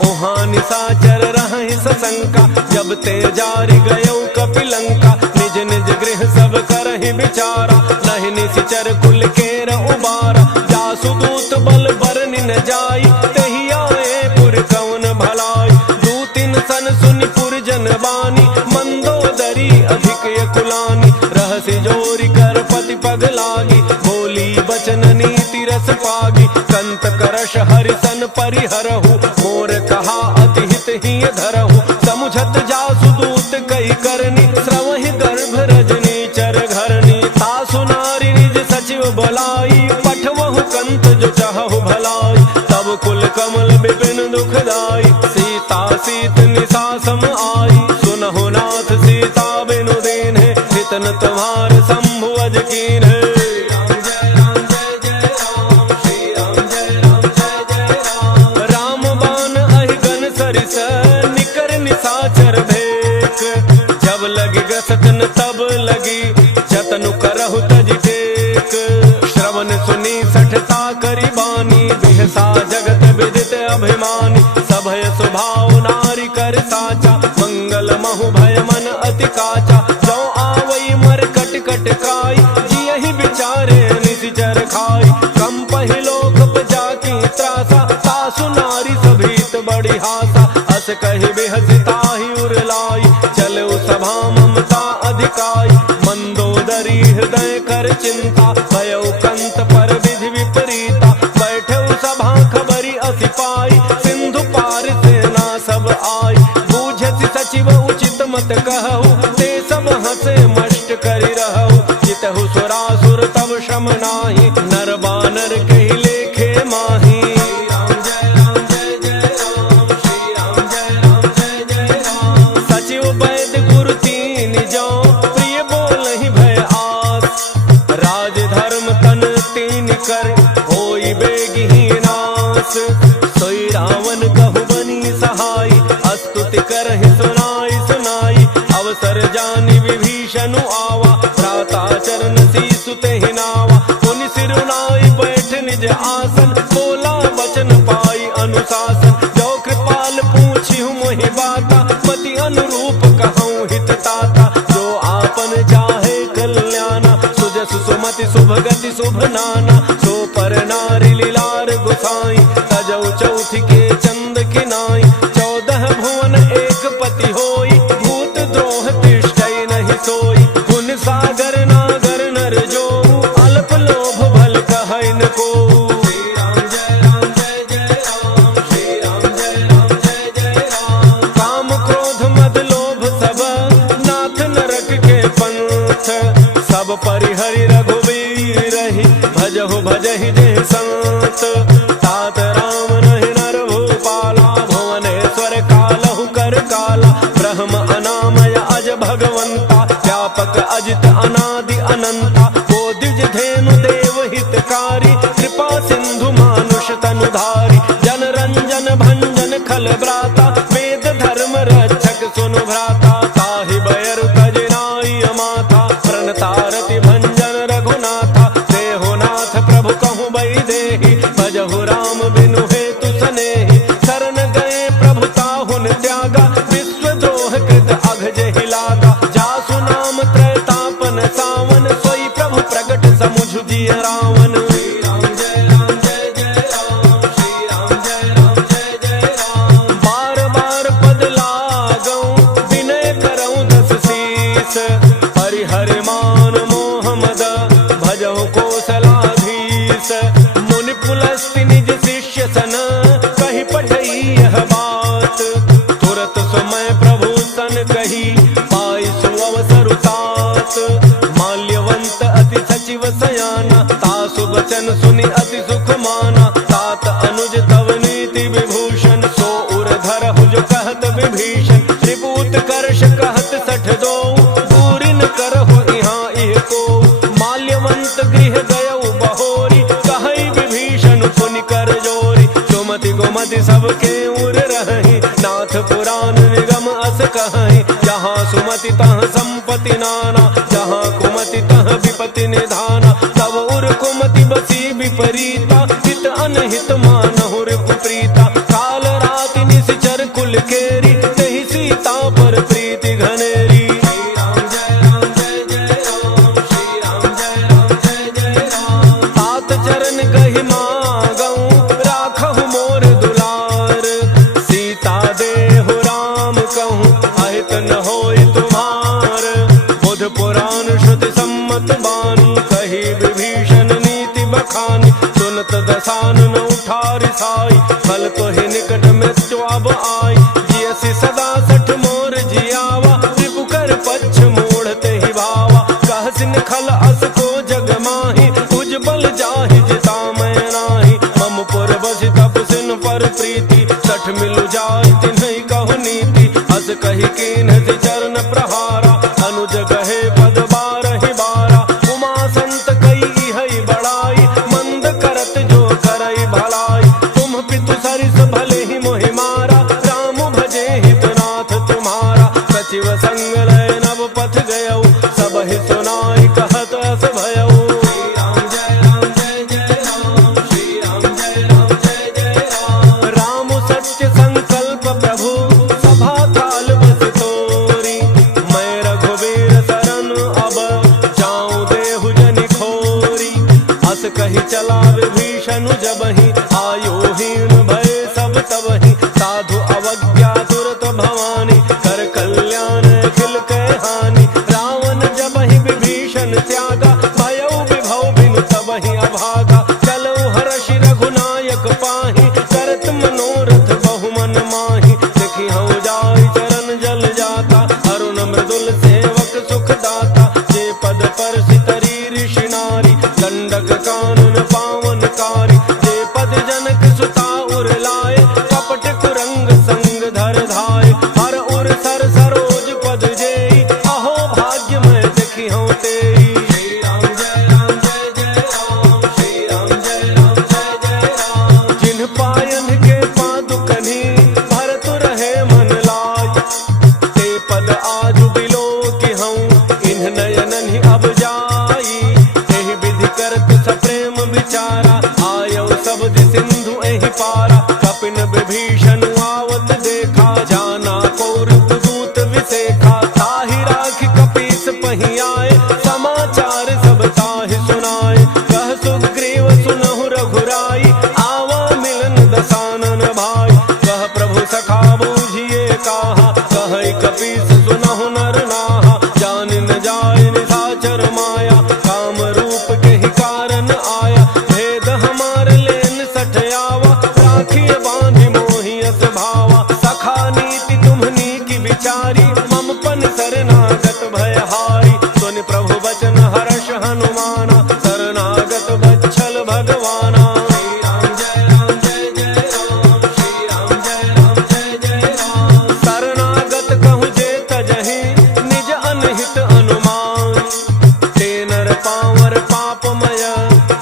ओहाँ निशाचर रहहि सशंका जब ते जारि गयौ कपि लंका। निज निज गृह सब करहि विचारा नहीं निशिचर कुल केर उबारा। जासु दूत बल बरनि न जाई तेहि आए पुर कवन भलाई। दूतिन सन सुनि पुर जन बानी मंदोदरी अधिक कुलानी। रहसि जोरि कर पति पग लागी बोली बचन नीति रस पागी। कंत करश हरिसन परिहरहु मोर कहा अति हित ही धरहु। समुझत जासु दूत कई करनी श्रवहि गर्भ रजनी चर घरनी। तासु नारी निज सचिव बलाई पठवहु कंत जो चाहु भलाई। तब तब कुल कमल विपिन दुखदाई, सीता सीत निशा सम आई। सुनहु नाथ सीता बिनु दीन है, हितन तुम्हार शंभु अज कीन है। राम बाण अहिगन सरिस निकर निशाचर भेक, जब लगी गसतन तब लगी जतनु करहु तज टेक। श्रवण सुनी सठता करी बानी, बिहसा जगत विदित अभिमानी। सभय स्वभाव नारी कर साचा, मंगल महु भय मन अति काचा। जो आवई मर कट कट काई, जियहि विचारे निशिचर खाई। कम पहिलोक जाकी त्रासा, सासु नारी सभीत बड़ी हासा। अस कहि बिहसिताहि उरलाई, चलऊ सभा ममता अधिकाई। मंदोदरी हृदय कर चिंता, भयउ कंत पर विधि विपरीता। बैठऊ सभा खबरी अति पाई, सिंधु पार सेना सब आई। बूझति सचिव उचित मत कहु, ते सब हंसे मष्ट करि रहु। जितहु सुरासुर तब श्रम नाही, नर बानर कहि लेखे माही। सचिव वैद्य गुरु तीन जौ, प्रिय बोलहि भय आस। राज धर्म तन तीन कर, होई बेगिहि नास। सोई रावण कहु बनी सहाई, स्तुति करहि सुनाई सुनाई। अवसर जानि विभीषण आवा, भ्राता चरण सीसु तेहि नावा। मुनि सिरुनाई बैठ निज आसन, बोला वचन पाई अनुशासन। जो कृपाल पूछिहु मोहि बाता, पति अनुरूप कहूँ हित ताता। जो आपन चाहे कल्याणा, सुजसु सुमति शुभ गति शुभ नाना। सो पर नारी लीलार गुसाई, तजौ चौथ के चंद किनाई। 14 भुवन एक पति होई, भूत द्रोह तिष्ठै नहीं सोई। गुण सागर नागर नर जो, अल्प लोभ भल कहै न को। काम क्रोध मद लोभ सब, नाथ नरक के पंथ। सब परिहरि रघुवीर रही, भजहु भजहि जे संत। तात राम रहि नर भूपाला, भुवनेश्वर कालहु कर काला। ब्रह्म अनामय अज भगवंता, व्यापक अजित अनादि अनंता। बोधिज धेनु देव हितकारी, कृपा सिंधु मानुष तनुधारी। जन रंजन भंजन खल ब्राता, वेद धर्म रक्षक सुनु भ्राता। ताहि बयरु तज नाई अमाथा, प्रणतारति भंजन रघुनाथा। देहो नाथ प्रभु कहूँ बई देहि, भजहु राम बिनु हेतु सनेहि। शरण गए प्रभु ताहुन त्यागा, विश्व द्रोह कृत अघ जेहि लागा। जासु नाम त्रैतापन सावन, सोई प्रभु प्रगट समुझ जिय रावण। बार बार पद लागऊं, विनय करऊं दस शीस। हरि मान मोह मद, भजहु कौशलाधीश। मुनि पुलस्ति निज शिष्य सन, कहि पठई यह बात। तुरत समय प्रभु सन कही, पाई सुअवसर तात। माल्यवंत अति सचिव सयाना, तासु वचन सुनि अति सुख माना। तात अनुज तव नीति विभूषण, सो उर धरहु जो कहत विभीषण। त्रिपूत कर्ष कहत सठ दो, दूरिन करहु इहाँ इह को। माल्यवंत गृह गयउ बहोरी, कहई विभीषण पुनि कर जोरी। सुमति गोमति सबके उर रही, नाथ पुराण निगम अस कहई। जहाँ सुमति तह संपति नाना, जहाँ कुमति तह विपति निधाना। तब उर कुमति बसी विपरीता, हित अनहित मानहु रिपुप्रीता। काल राति निशिचर कुल केरी, तेहि सीता पर प्रीति घनेरी। तात चरण गहि मागऊं, राखहु मोर दुलार। सीता देहु राम कहूँ, अहित न होई तुम्हार। बुध पुराण श्रुति सम्मत बानी, कही विभीषण नीति बखानी। सुनत दसानन उठारि साई, फल तो ही निकट मृत्यु अब आई। जियसि सदा सठ मोर जियावा, रिपु कर पच्छ मोड़ते ही भावा। कहसिन खल अस को जग माही, उजबल जाहि जिता मैं नाही। मम पुर बसि तप सिन मधुर प्रीति, सठ मिलु जाय तिन्हि कहु नीति, हस कहि कीन्ह चरण प्रहारा, अनुज गहे पद बारहि बारा, उमा संत कई हई बड़ाई, मंद करत जो करई भलाई, तुम पितु सरिस भले ही मोहि मारा, राम भजे हितनाथ तुम्हारा, सचिव संग लय नव पथ गयऊ, सब ही सुनाई कहत अस भयऊ। कही चला विभीषण जबहि, आयोहीन भय सब तबहि, साधु अवज्ञा दुरत भवानी, कर कल्याण अखिल कै हानि, रावण जबहि विभीषण त्यागा, भयउ विभव बिनु तबहि अभागा, चलऊ हर्षि रघुनायक पाहि, करत मनोरथ बहु मन माहि, देखि हऊ जाय चरण जल जाता, अरुण मृदुल सेवक सुख दाता, जे पद परसि तरी ऋषि नारी, दंडक कानन पावनकारी, जे पद जनक सुता उर लाए, कपट कुरंग संग धर धाय, हर उर सर सरोज पद जेई, अहो भाग्य मैं देखी हूँ तेई। श्री राम जय राम जय जय राम, श्री राम जय राम जय जय राम, जिन पायन के पादुकनि, भरत रहे मन लाय, ते पद आजु बिलो कि हूँ, इन्ह नयनन ही अब जाई, एहि विधि करत सप्रेम विचारा, आयौ शब्द सिंधु एहि पारा, कपिन विभीषण आवत देखा, जाना कौरव दूत विसेखा, ताहि राखि कपीस पहि आए, समाचार सब ताहि सुनाए, कह सुग्रीव सुनहु रघुराई, आवा मिलन दसानन भाई, कह प्रभु सखा बूझिए काहा, कह कपीस सुनहु नर नाहा, जान न जाय निशाचर माया, काम रूप के ही कारण आया, भेद हमार लेन सठ आवा, राखिए बांधि मोहि अस भावा, सखा नीति तुम्हनी की विचारी, मम पन शरणागत भयहारी, सुनि प्रभु बचन हर्ष हनुमाना, शरणागत बच्छल भगवाना। श्री राम जय राम जय जय राम, श्री राम जय राम जय जय राम, शरणागत कहु जे तजहि, निज अनहित अनुमान, ते नर पावर पापमय,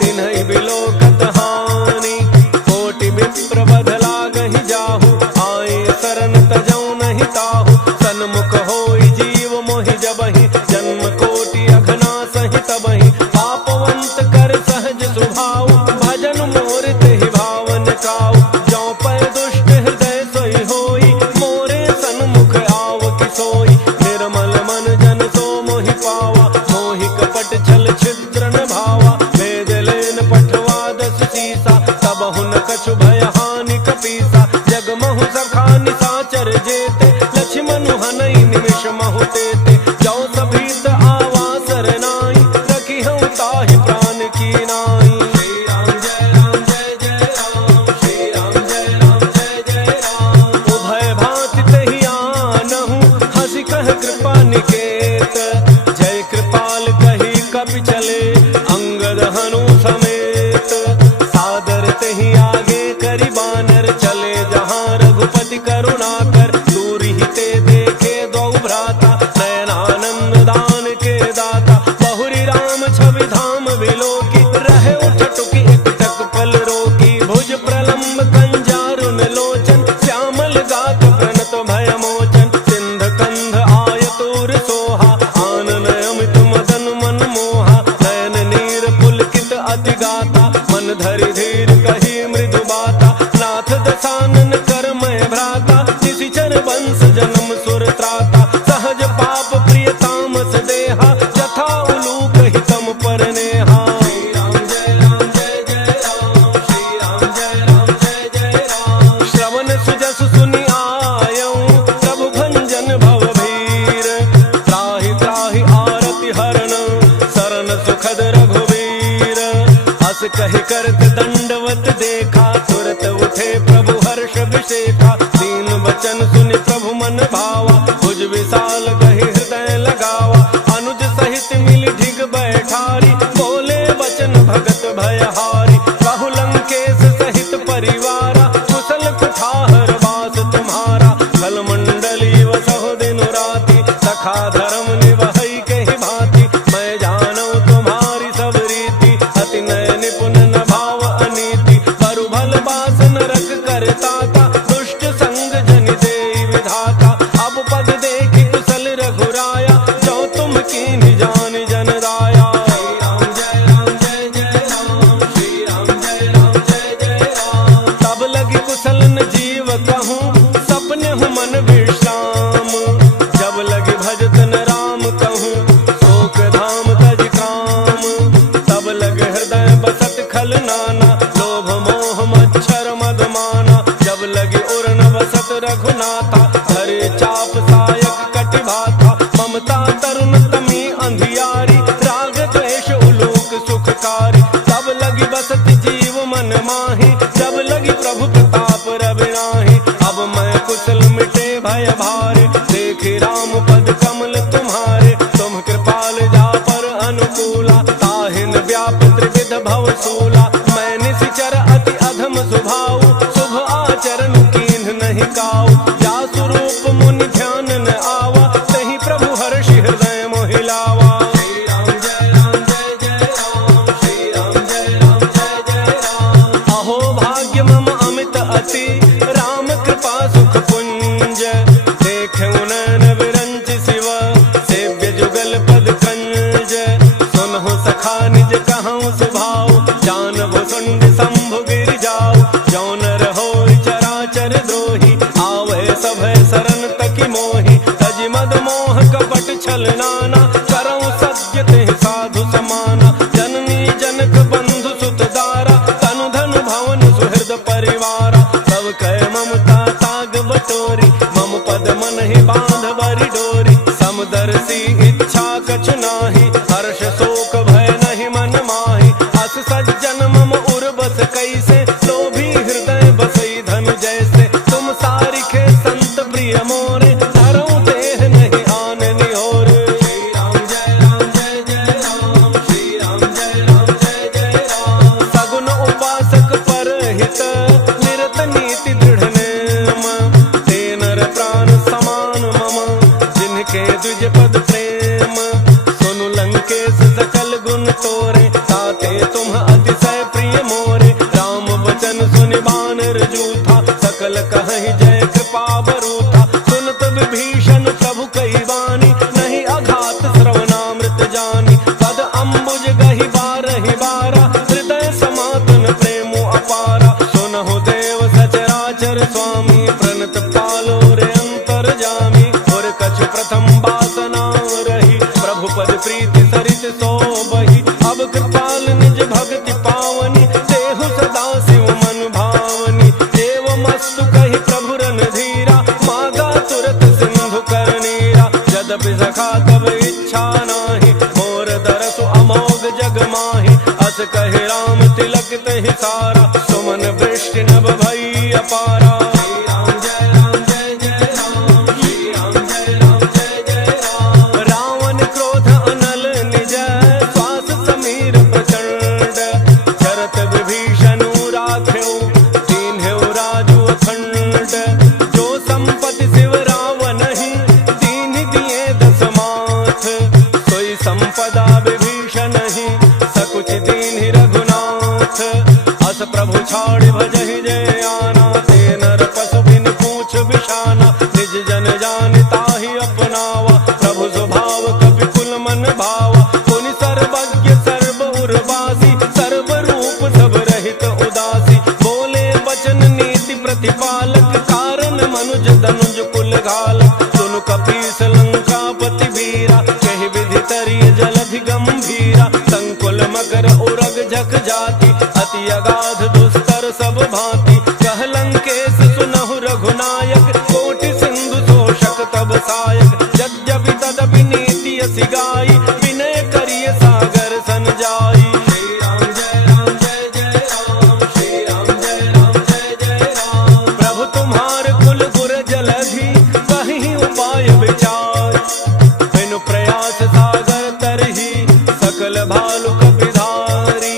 तिन्हि बिलोकत हानि, कोटि विप्र बध लागहि जाहु, आए शरण तजौ नहीं ताहु, सन्मुख होई जीव मोहि जबहि, जन्म कोटि अघना सहि तबहि, पापवंत कर सहज सुभाव, भजन मोर तेहि भावन काऊ, जौ पै दुष्ट हृदय सोई होई, मोरे सन्मुख आव कि सोई, निर्मल मन जन सो मोहि पावा, मोहि कपट छल छिद्र न भावा, भेद लेन पठवा दस सीसा, तब हुन कछु भय हानि कपीसा, जगमहु सखा निशाचर जेते, लक्ष्मण हनई निमिष महु तेते, जौ सभीत आवा सरनाई, रखी हूँ ताहि प्राण की नाई। श्री राम जय राम जय जय राम, श्री राम जय राम जय जय राम, उभय भांति तेहि आनहु, हंसि कह कृपा निकेत, जय कृपाल कही कपि चले, अंगद हनु समेत, सादर तेहि आगे करि बानर, चले जहाँ रघुपति करुणा कर, दूर ही ते देखे दो भ्राता, नयनानंद दान के दाता, बहुरी राम छवि धाम विलोकी, रहे उठ टुकी एक टक पल रोकी, भुज प्रलंब कंजारुन लोचन, श्यामल गात प्रणत भय मोचन, सिंध कंध आयतुर सोहा, आनन अमित मदन मन मोहा, नयन नीर पुलकित अति गाता, मन धरि धीर कही मृदु बाता, नाथ दसानन कर मैं भ्राता, निशिचर वंश जन्म सुर त्राता, सहज पाप प्रिय तामस देहा, जथा उलूक हितम पर नेहा। श्री राम जय राम जय जय राम, श्री राम जय राम जय जय राम, श्रवण सुजस सुनि आयऊ, प्रभु भंजन भव भीर, त्राहि त्राहि आरति हरण, शरण सुखद रघुवीर, हस कहि करत दंडवत देखा, तुरत उठे प्रभु हर्ष विशेखा, दीन वचन सुनि प्रभु मन भावा, भुज विशाल कहि हृदय लगावा, अनुज सहित मिलि ढिग बैठारी, बोले वचन भगत भयहारी, कहु लंकेश सहित परिवारा, कुशल अति राम कृपा सुख पुंज देखे नैन विरंच शिव सेव्य जुगल पद कंज सुनहु सखा निज कहूँ सुभाव जान भुसुंड शंभु गिर जाऊ जौन रहो चराचर द्रोही आवे सभय शरण तकी मोही तज मद मोह कपट छल नाना करऊँ सत्य ते साधु समाना जननी जनक बंधु सुत दारा तनु धन भवन सुहृद परिवारा सब कह ममता ताग बटोरी मम पद मन ही बांध बरी डोरी समदर्शी इच्छा कछ नाही हर्ष शोक भय नहीं मन माही अस सज्जन मम उर बस कैसे लोभी हृदय बसई धन जैसे तुम सारिखे संत प्रिय मोरे धरऊं देह नहीं आन निहोर श्री राम जय जय राम श्री राम जय जय राम सगुन उपासक पर हित निरत नीति दृढ़ नेम ते नर प्राण समान मम जिनके द्विज पद प्रेम सुनु लंकेश सकल गुण तोरे ताते तुम अतिशय प्रिय मोरे राम वचन सुनि बानर जूथा सकल कहि जय कृपा बरूथा सुनत विभीषण प्रभु कई बानी नहीं अघात श्रवणामृत जानी पद अम्बुज गहि बारहि बारा हृदय समातन प्रेमो अपारा सुनहु देव सचराचर स्वामी प्रणत पालो रे अंतर जामी और कछ प्रथम बासना रही प्रभु पद प्रीति सरित सो बही अब कृपाल निज भक्ति पावनी देहु सदा शिव मन भावनी देव मस्तु कहि प्रभु रन धीरा मागा तुरत सिंधु कर नीरा यद्यपि सखा तब इच्छा नाही मोर दरसु अमोघ जग माही अस कहि राम तिलक तहि सारा सुमन वृष्टि नभ भई अपारा श्री राम जय जय राम श्री राम जय जय राम रावण क्रोध अनल निज श्वास समीर प्रचंड चरत विभीषण राख्यो दीन्ह्यो राजु अखंड जो संपत्ति शिव रावण ही दीन दिए दस माथ सोई संपदा विभीषण ही सकुच दीन्हि रघुनाथ अस प्रभु छाड़ भजहि जय आना ते नर पशु बिन पूछ बिशाना निज जन जान ताहि अपनावा प्रभु स्वभाव कपि कुल मन भावा पुनि सर्वज्ञ सर्व उर्वासी सर्व रूप सब रहित उदासी बोले वचन नीति प्रतिपालक कारण मनुज धनुज कुल घालक सुनु कपीस लंकापति वीरा कहि विधि तरिय जलधि गंभीरा संकुल मकर उरग झक जाति अति अगाध दुस्तर सब भांति कह लंकेश सुनहु रघुनायक कोटि सिंधु तोषक तब सायक यद्यपि तदपि नीति असि गाई विनय करिय सागर सन जाई श्री राम जय राम श्री राम जय राम प्रभु तुम्हार कुल गुर जलधि कहीं उपाय विचार बिनु प्रयास सागर तरही सकल भालु कपिधारी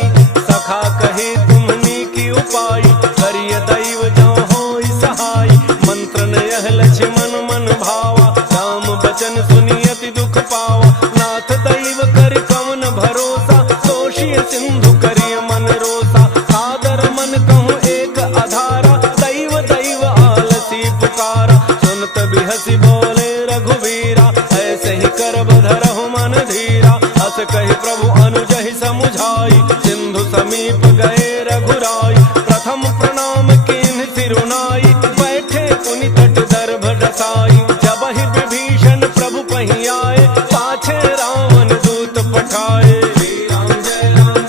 सखा कहे तुम्हनी की उपाय करिय दैव जो होई सहाय मंत्र यह लक्ष्मण मन भावा राम बचन सुनियति दुख पावा नाथ दैव कर कवन भरोसा तोषिय सिंधु करिय मन रोसा सादर मन कहूँ एक आधारा दैव दैव आलसी पुकारा सुनत बिहसी बोले रघुवीरा ऐसे ही कर बधरहु मन धीरा अस कहि प्रभु अनुजहि समुझाई सिंधु समीप गए रघुराई प्रथम प्रणाम कीन्ह सिरुनाई बैठे पुनि तट दर्भ डसाई जब ही विभीषण प्रभु पही आए पाछे रावण दूत पठाए श्री राम जय राम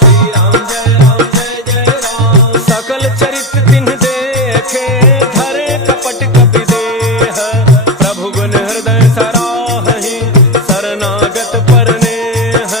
श्री राम जय राम सकल चरित तिन्ह देखे धरे कपट कपि देह प्रभु गुण हृदय सराहि शरणागत परनेह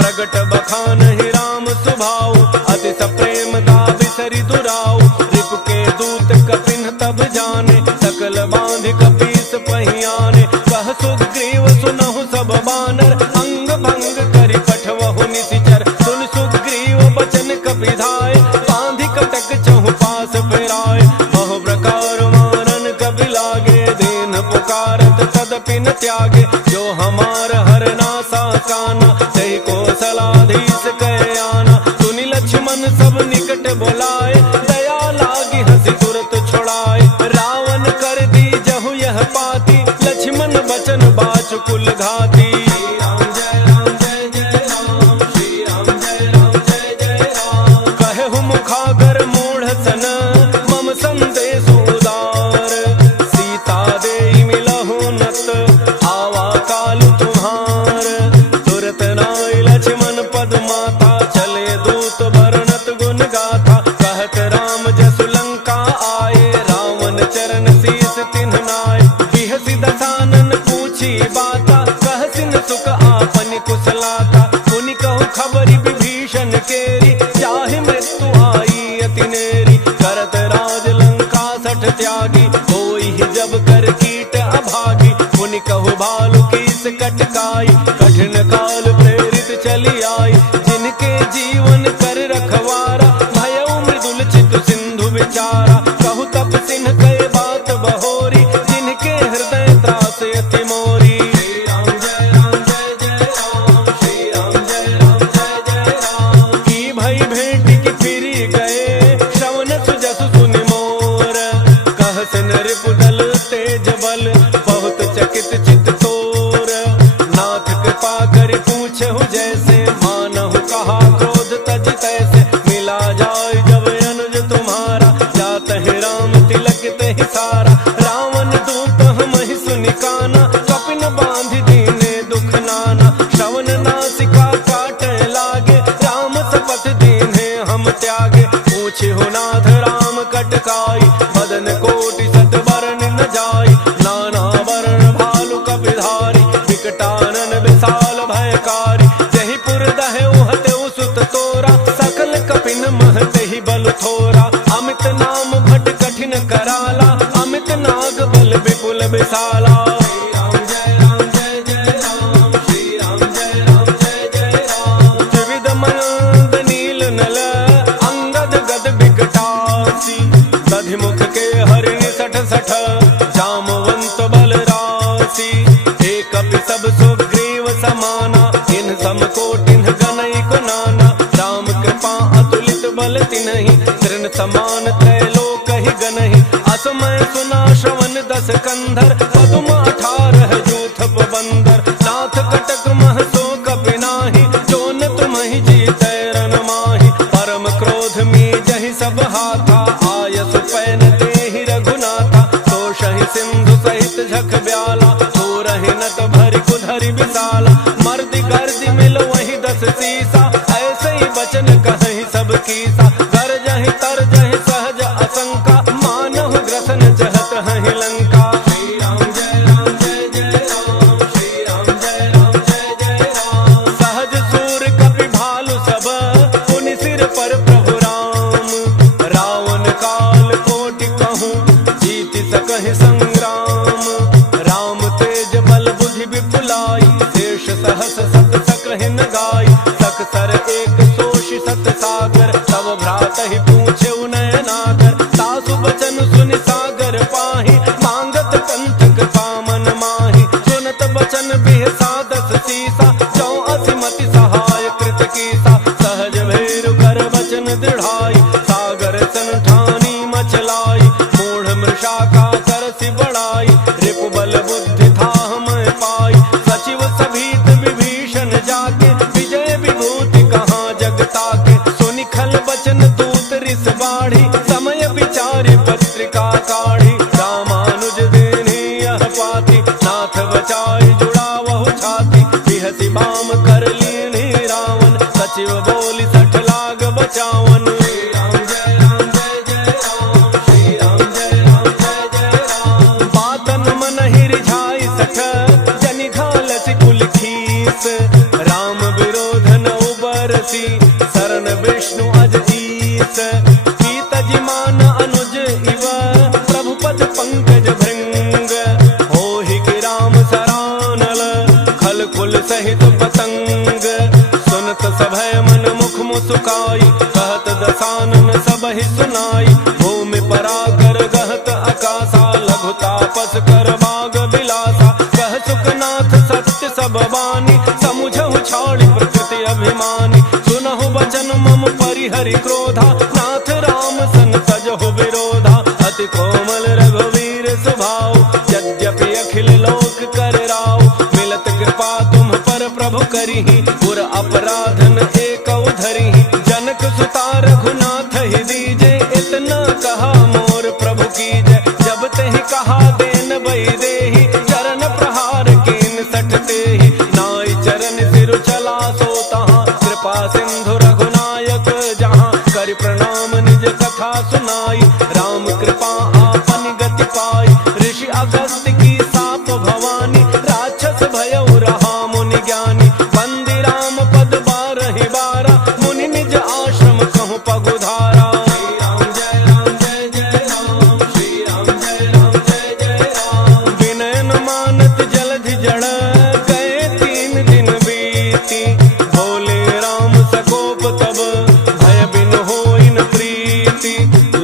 प्रगट बखान ही राम सुभाव अति सप्रेम दावि सरि दुराव रिप के दूत कपिन तब जाने सकल बांध कपीस पहियाने कह सुग्रीव सुनहु सब बानर अंग भंग करि पठवहु निशिचर सुन सुग्रीव बचन कपिधाय बांधि कटक चहु पास फिराय बहु प्रकार मारन कपि लागे दीन पुकारत तदपि न त्यागे जो हमार हर नासा काना तहि कौशलाधीश कह आना सुनि लक्ष्मण सब निकट बोलाए दयाल विचारा, कहु तब सिन्ह कहे बात बहोरी, जिनके हृदय त्रास अति मोरी। श्री राम जय राम जय जय राम, श्री राम जय राम जय जय राम। की भई भेंट की फिरी गए, श्रवण सुजसु सुनि मोर, कह सिन रिपुदल तेज बल, बहुत चकित चित तोर। नाथ कृपा करि पूछहु जैसे, मानहु कहा क्रोध तज तैसे। मिला जाय जब अनुज तुम्हारा, जात है राम तिलक तेहि सारा। रावण दूत हमहि सुनि काना, कपिन बांधि दीने दुख नाना। श्रवण नासिका काटे लागे, राम सपथ दीन्हे हम त्यागे। पूछहु नाथ राम कटकाई, बदन कोटि सत बरन न जाई। नाना वरण भालु कपिधारी, विकटानन विशाल भयकारी। जहि पुर दहउ हतउ सुत तोरा, सकल कपिन महते ही बल थोरा। अमित नाम भट कठिन कराला, अमित नाग बल विपुल विशाला। श्री राम जय राम जय जय राम, श्री राम जय राम जय जय राम। त्रिविध मयंद नील नल, अंगद गद विकटासी। दधिमुख के हरिणि सठ सठ, जामवंत बल राशि। एक कपि सब सुग्रीव समाना, इन सम कोटिन गनई को नाना। राम कृपा अतुलित बल तिन्हि, तृण समान त्रैलोक ही गनहि। असमय सुना श्रवण दस कंधर, पदुम 18 जूथ बंदर। नाथ कटक मह सो कपि नाही, जोन तुम्हि जीतै रन माहि। परम क्रोध में जहि सब हाथा, आयसु पैन तेहि रघुनाथा। तोषहि सिंधु सहित झख ब्याला, तोरहि नट भरि कुधरि विशाला। मर्दि गर्दि मिल वही 10 सीसा, ऐसे ही बचन कहि सब कीसा। गरजहि तरजहि सहज असंका, मानहु ग्रसन चहत हहि लंका। श्री राम जय राम जय जय राम, श्री राम जय राम जय जय राम। सहज सूर कपि भालु सब, पुनि सिर पर प्रभु राम। रावण काल कोटि कहूँ, जीति सकहि संग्राम। राम तेज बल बुद्धि विपुलाई, शेष सहस सत सकहि न गाई। सकसर एक सोषि सत सागर, तब भ्रात ही पूछे नयनागर। सासु बचन सुनि सागर पाहि, मांगत पंथक पामन माहि। सुनत बचन बिहसा 10 सीसा, चौ असिमति सहाय कृत कीसा। सहज भैरु कर बचन दृढ़ाई, सागर सन ठानी मचलाई। मूढ़ मृषा का करसि बढ़ाई, रिपु बल बुद्धि थाह मैं पाई। सचिव सभीत विभीषण जाके, विजय विभूति कहाँ जगता के। सुनि खल बचन दूत रिस बाढ़ी, समय विचारि पत्रिका काढ़ी। रामानुज देने यह पाती, नाथ बचाई जुड़ावहु छाती। बिहसी बाम कर लीनी रावण, सचिव बोली 60 लाग बचावन। श्री राम जय राम जय जय राम, श्री राम जय राम जय जय राम। बातन मन ही रिझाई 60, जनि घालसि कुल खीस। राम विरोध न उबरसी, शरण विष्णु अज ईस। कीतजि मान अनुज इव, प्रभु पद पंकज भृंग। होहि कि राम सरानल, खल कुल सहित पतंग। सुनत सभय मन मुख मुसुकाई, कहत दसानन सबहि सुनाई। भूमि परागर गहत अकासा, लघु तापस कर बाग बिलासा। कह सुखनाथ सत्य सब बानी, समुझहु छाड़ी प्रकृति अभिमानी। सुनहु बचन मम परिहरि क्रोधा, नाथ राम सन तजहु विरोधा। अति कोमल रघुवीर स्वभाव, यद्यपि अखिल लोक कर राव। मिलत कृपा तुम पर प्रभु करिहि, पुर अपराधन एकौ धरिहि। जनक सुता रघुनाथ ही दीजे, इतना कहा मोर प्रभु कीजय। जब तेहि कहा देन बई देहि, चरण प्रहार कीन 60 तेहि। नाई चरण सिर चला सो तहाँ, कृपा सिंधु रघुनायक जहाँ। करि प्रणाम निज कथा सुनाई, राम कृपा आपन गति पाई। ऋषि अगस्त्य की साप भवानी, राक्षस भयउ रहा मुनि ज्ञानी। बंदी राम पद 12 बारा, मुनि निज आश्रम कहूँ पगुधारा। श्री राम जय राम जय जय राम, श्री राम जय राम जय जय राम। विनय न मानत जलधि जड़, गए 3 दिन बीती। बोले राम सकोप तब, भय बिन होई न प्रीति।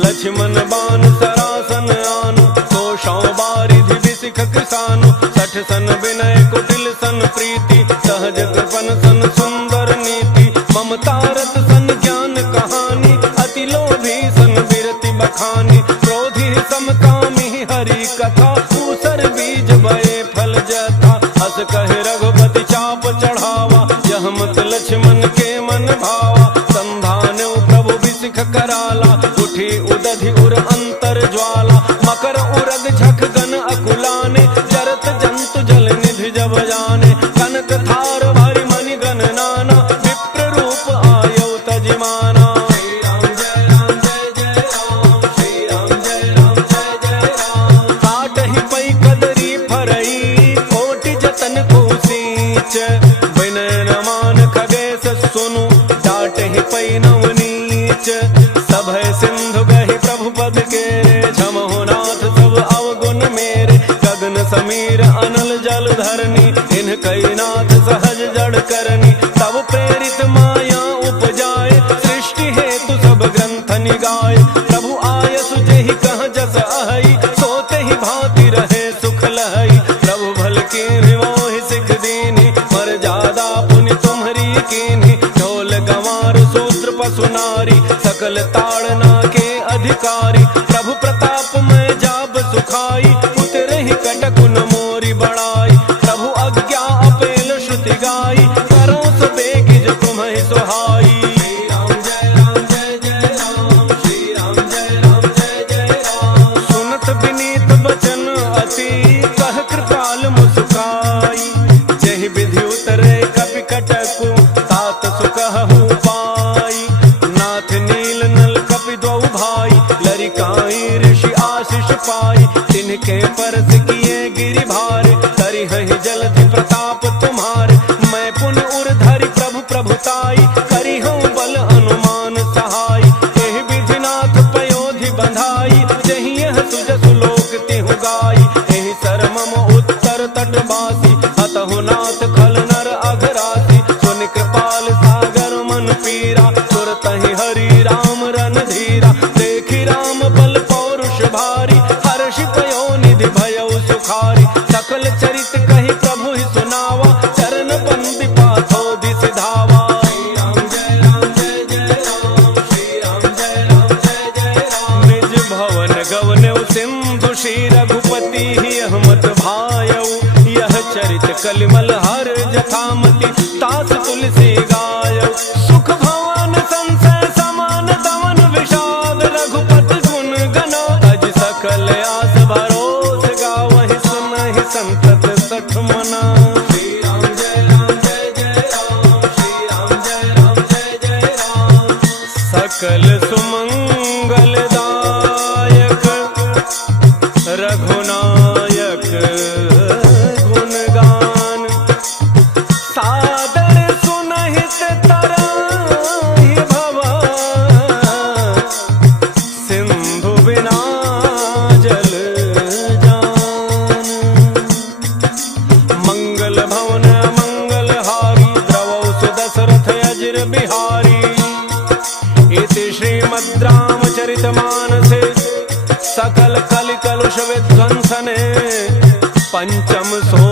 लक्ष्मण सन बान सरासन आनु, 100 बारिधि बिसिख किसानु, 60 सन विनय कुटिल सन प्रीति, सहज कृपन सन सुंदर नीति, ममता रत सन ज्ञान कहानी, अति लोभी सन बिरति बखानी, क्रोधी समकामी हरि कथा, ऊसर बीज बये फल जथा, अस कहे रघुपति चाप चढ़ावा, यह मत लक्ष्मण के मन भावा, संधान प्रभु बिसिख कराला, उठी उदधि उर अंतर ज्वाला, मकर उरग झख गन अकुलाने, जरत जंतु जल निधि जब जाने, कनक थार भरि मणि गण नाना, विप्र रूप आयौ तजिमाना। श्री राम जय राम जय जय राम, श्री राम जय राम जय जय राम। काटहि पै कदरी फरई, कोटि जतन को सींच, विनय न मान खगेश सुनु, डाटहि पै नवनीच, सभय सिंधु गहि प्रभु पद केरे, झमहु नाथ सब अवगुण मेरे, गगन समीर अनल जल धरनी, इन कई नाथ सहज जड़ करनी, तब प्रेरित माया उपजाए, सृष्टि हेतु सब ग्रंथ निगाए, प्रभु आयसु जेहि कह जस अहई, सोते ही भांति रहे सुख लहई, प्रभु भल की मोहि सिख दीनी, मर्यादा पुनि तुम्हरी कीनी, ढोल गंवार सूत्र पशु नारी, सकल ताड़ना के अधिकारी, प्रभु प्रताप में जाब सुखाई, उतरहि कटकुन मोरी बड़ाई, प्रभु आज्ञा अपेल श्रुति गाई, करो सो बेगिज तुम्हि सुहाई। श्री राम जय राम जय जय राम, श्री राम जय राम जय जय राम। सुनत विनीत बचन अति, कह कृपाल मुस्काई, जेहि विधि उतरे कपि कटकु, तात सुकहु पाई, नाथ नील नल कपि द्वौ भाई, लरिकाई ऋषि आशीष पाई, तिनके परस किए गिरि भारे, करिहहि जलधि प्रताप तुम्हारे, मैं पुन उर धरि प्रभु प्रभुताई, करिहउँ बल अनुमान सहाय, एहि विधिनाथ पयोधि बंधाई, जहि यह सुजसु लोक तिहु गाई, एहि सर मम उत्तर तटवासी, अतहु नाथ खल नर अघरासी, सुनि कृपाल सागर मन पीरा, तुरतहि हरि राम रणधीरा, देखि राम बल पौरुष भारी, हर्षि पयोनिधि भयउ सुखारी, सकल चरित कहि प्रभु ही सुनावा, चरण बंदी पाथोधि सिधावा। श्री राम जय राम जय जय राम, श्री राम जय राम जय जय राम। निज भवन गवनउ सिंधु श्री रघुपति ही अहमत भायउ, यह चरित कलिमल हर जथामति, तास तुलसी गायउ, सुख भवन संसय समान दमन विषाद, रघुपति गुण गना, अज सकल आस भरोस गावहि, सुनहि संतत सठ मना। श्री राम जय राम जय जय राम, श्री राम जय राम जय जय राम। सकल सुमंगल दायक रघुनायक गुणगान, सादर सुनहित तराहि भव, सिंधु बिना जल जान, मंगल भवन मंगल हारी, द्रवौ सुदशरथ अजिर बिहारी, इति श्रीमद् रामचरितमानसे सकल कलि कलुष विध्वंसने, पंचम सो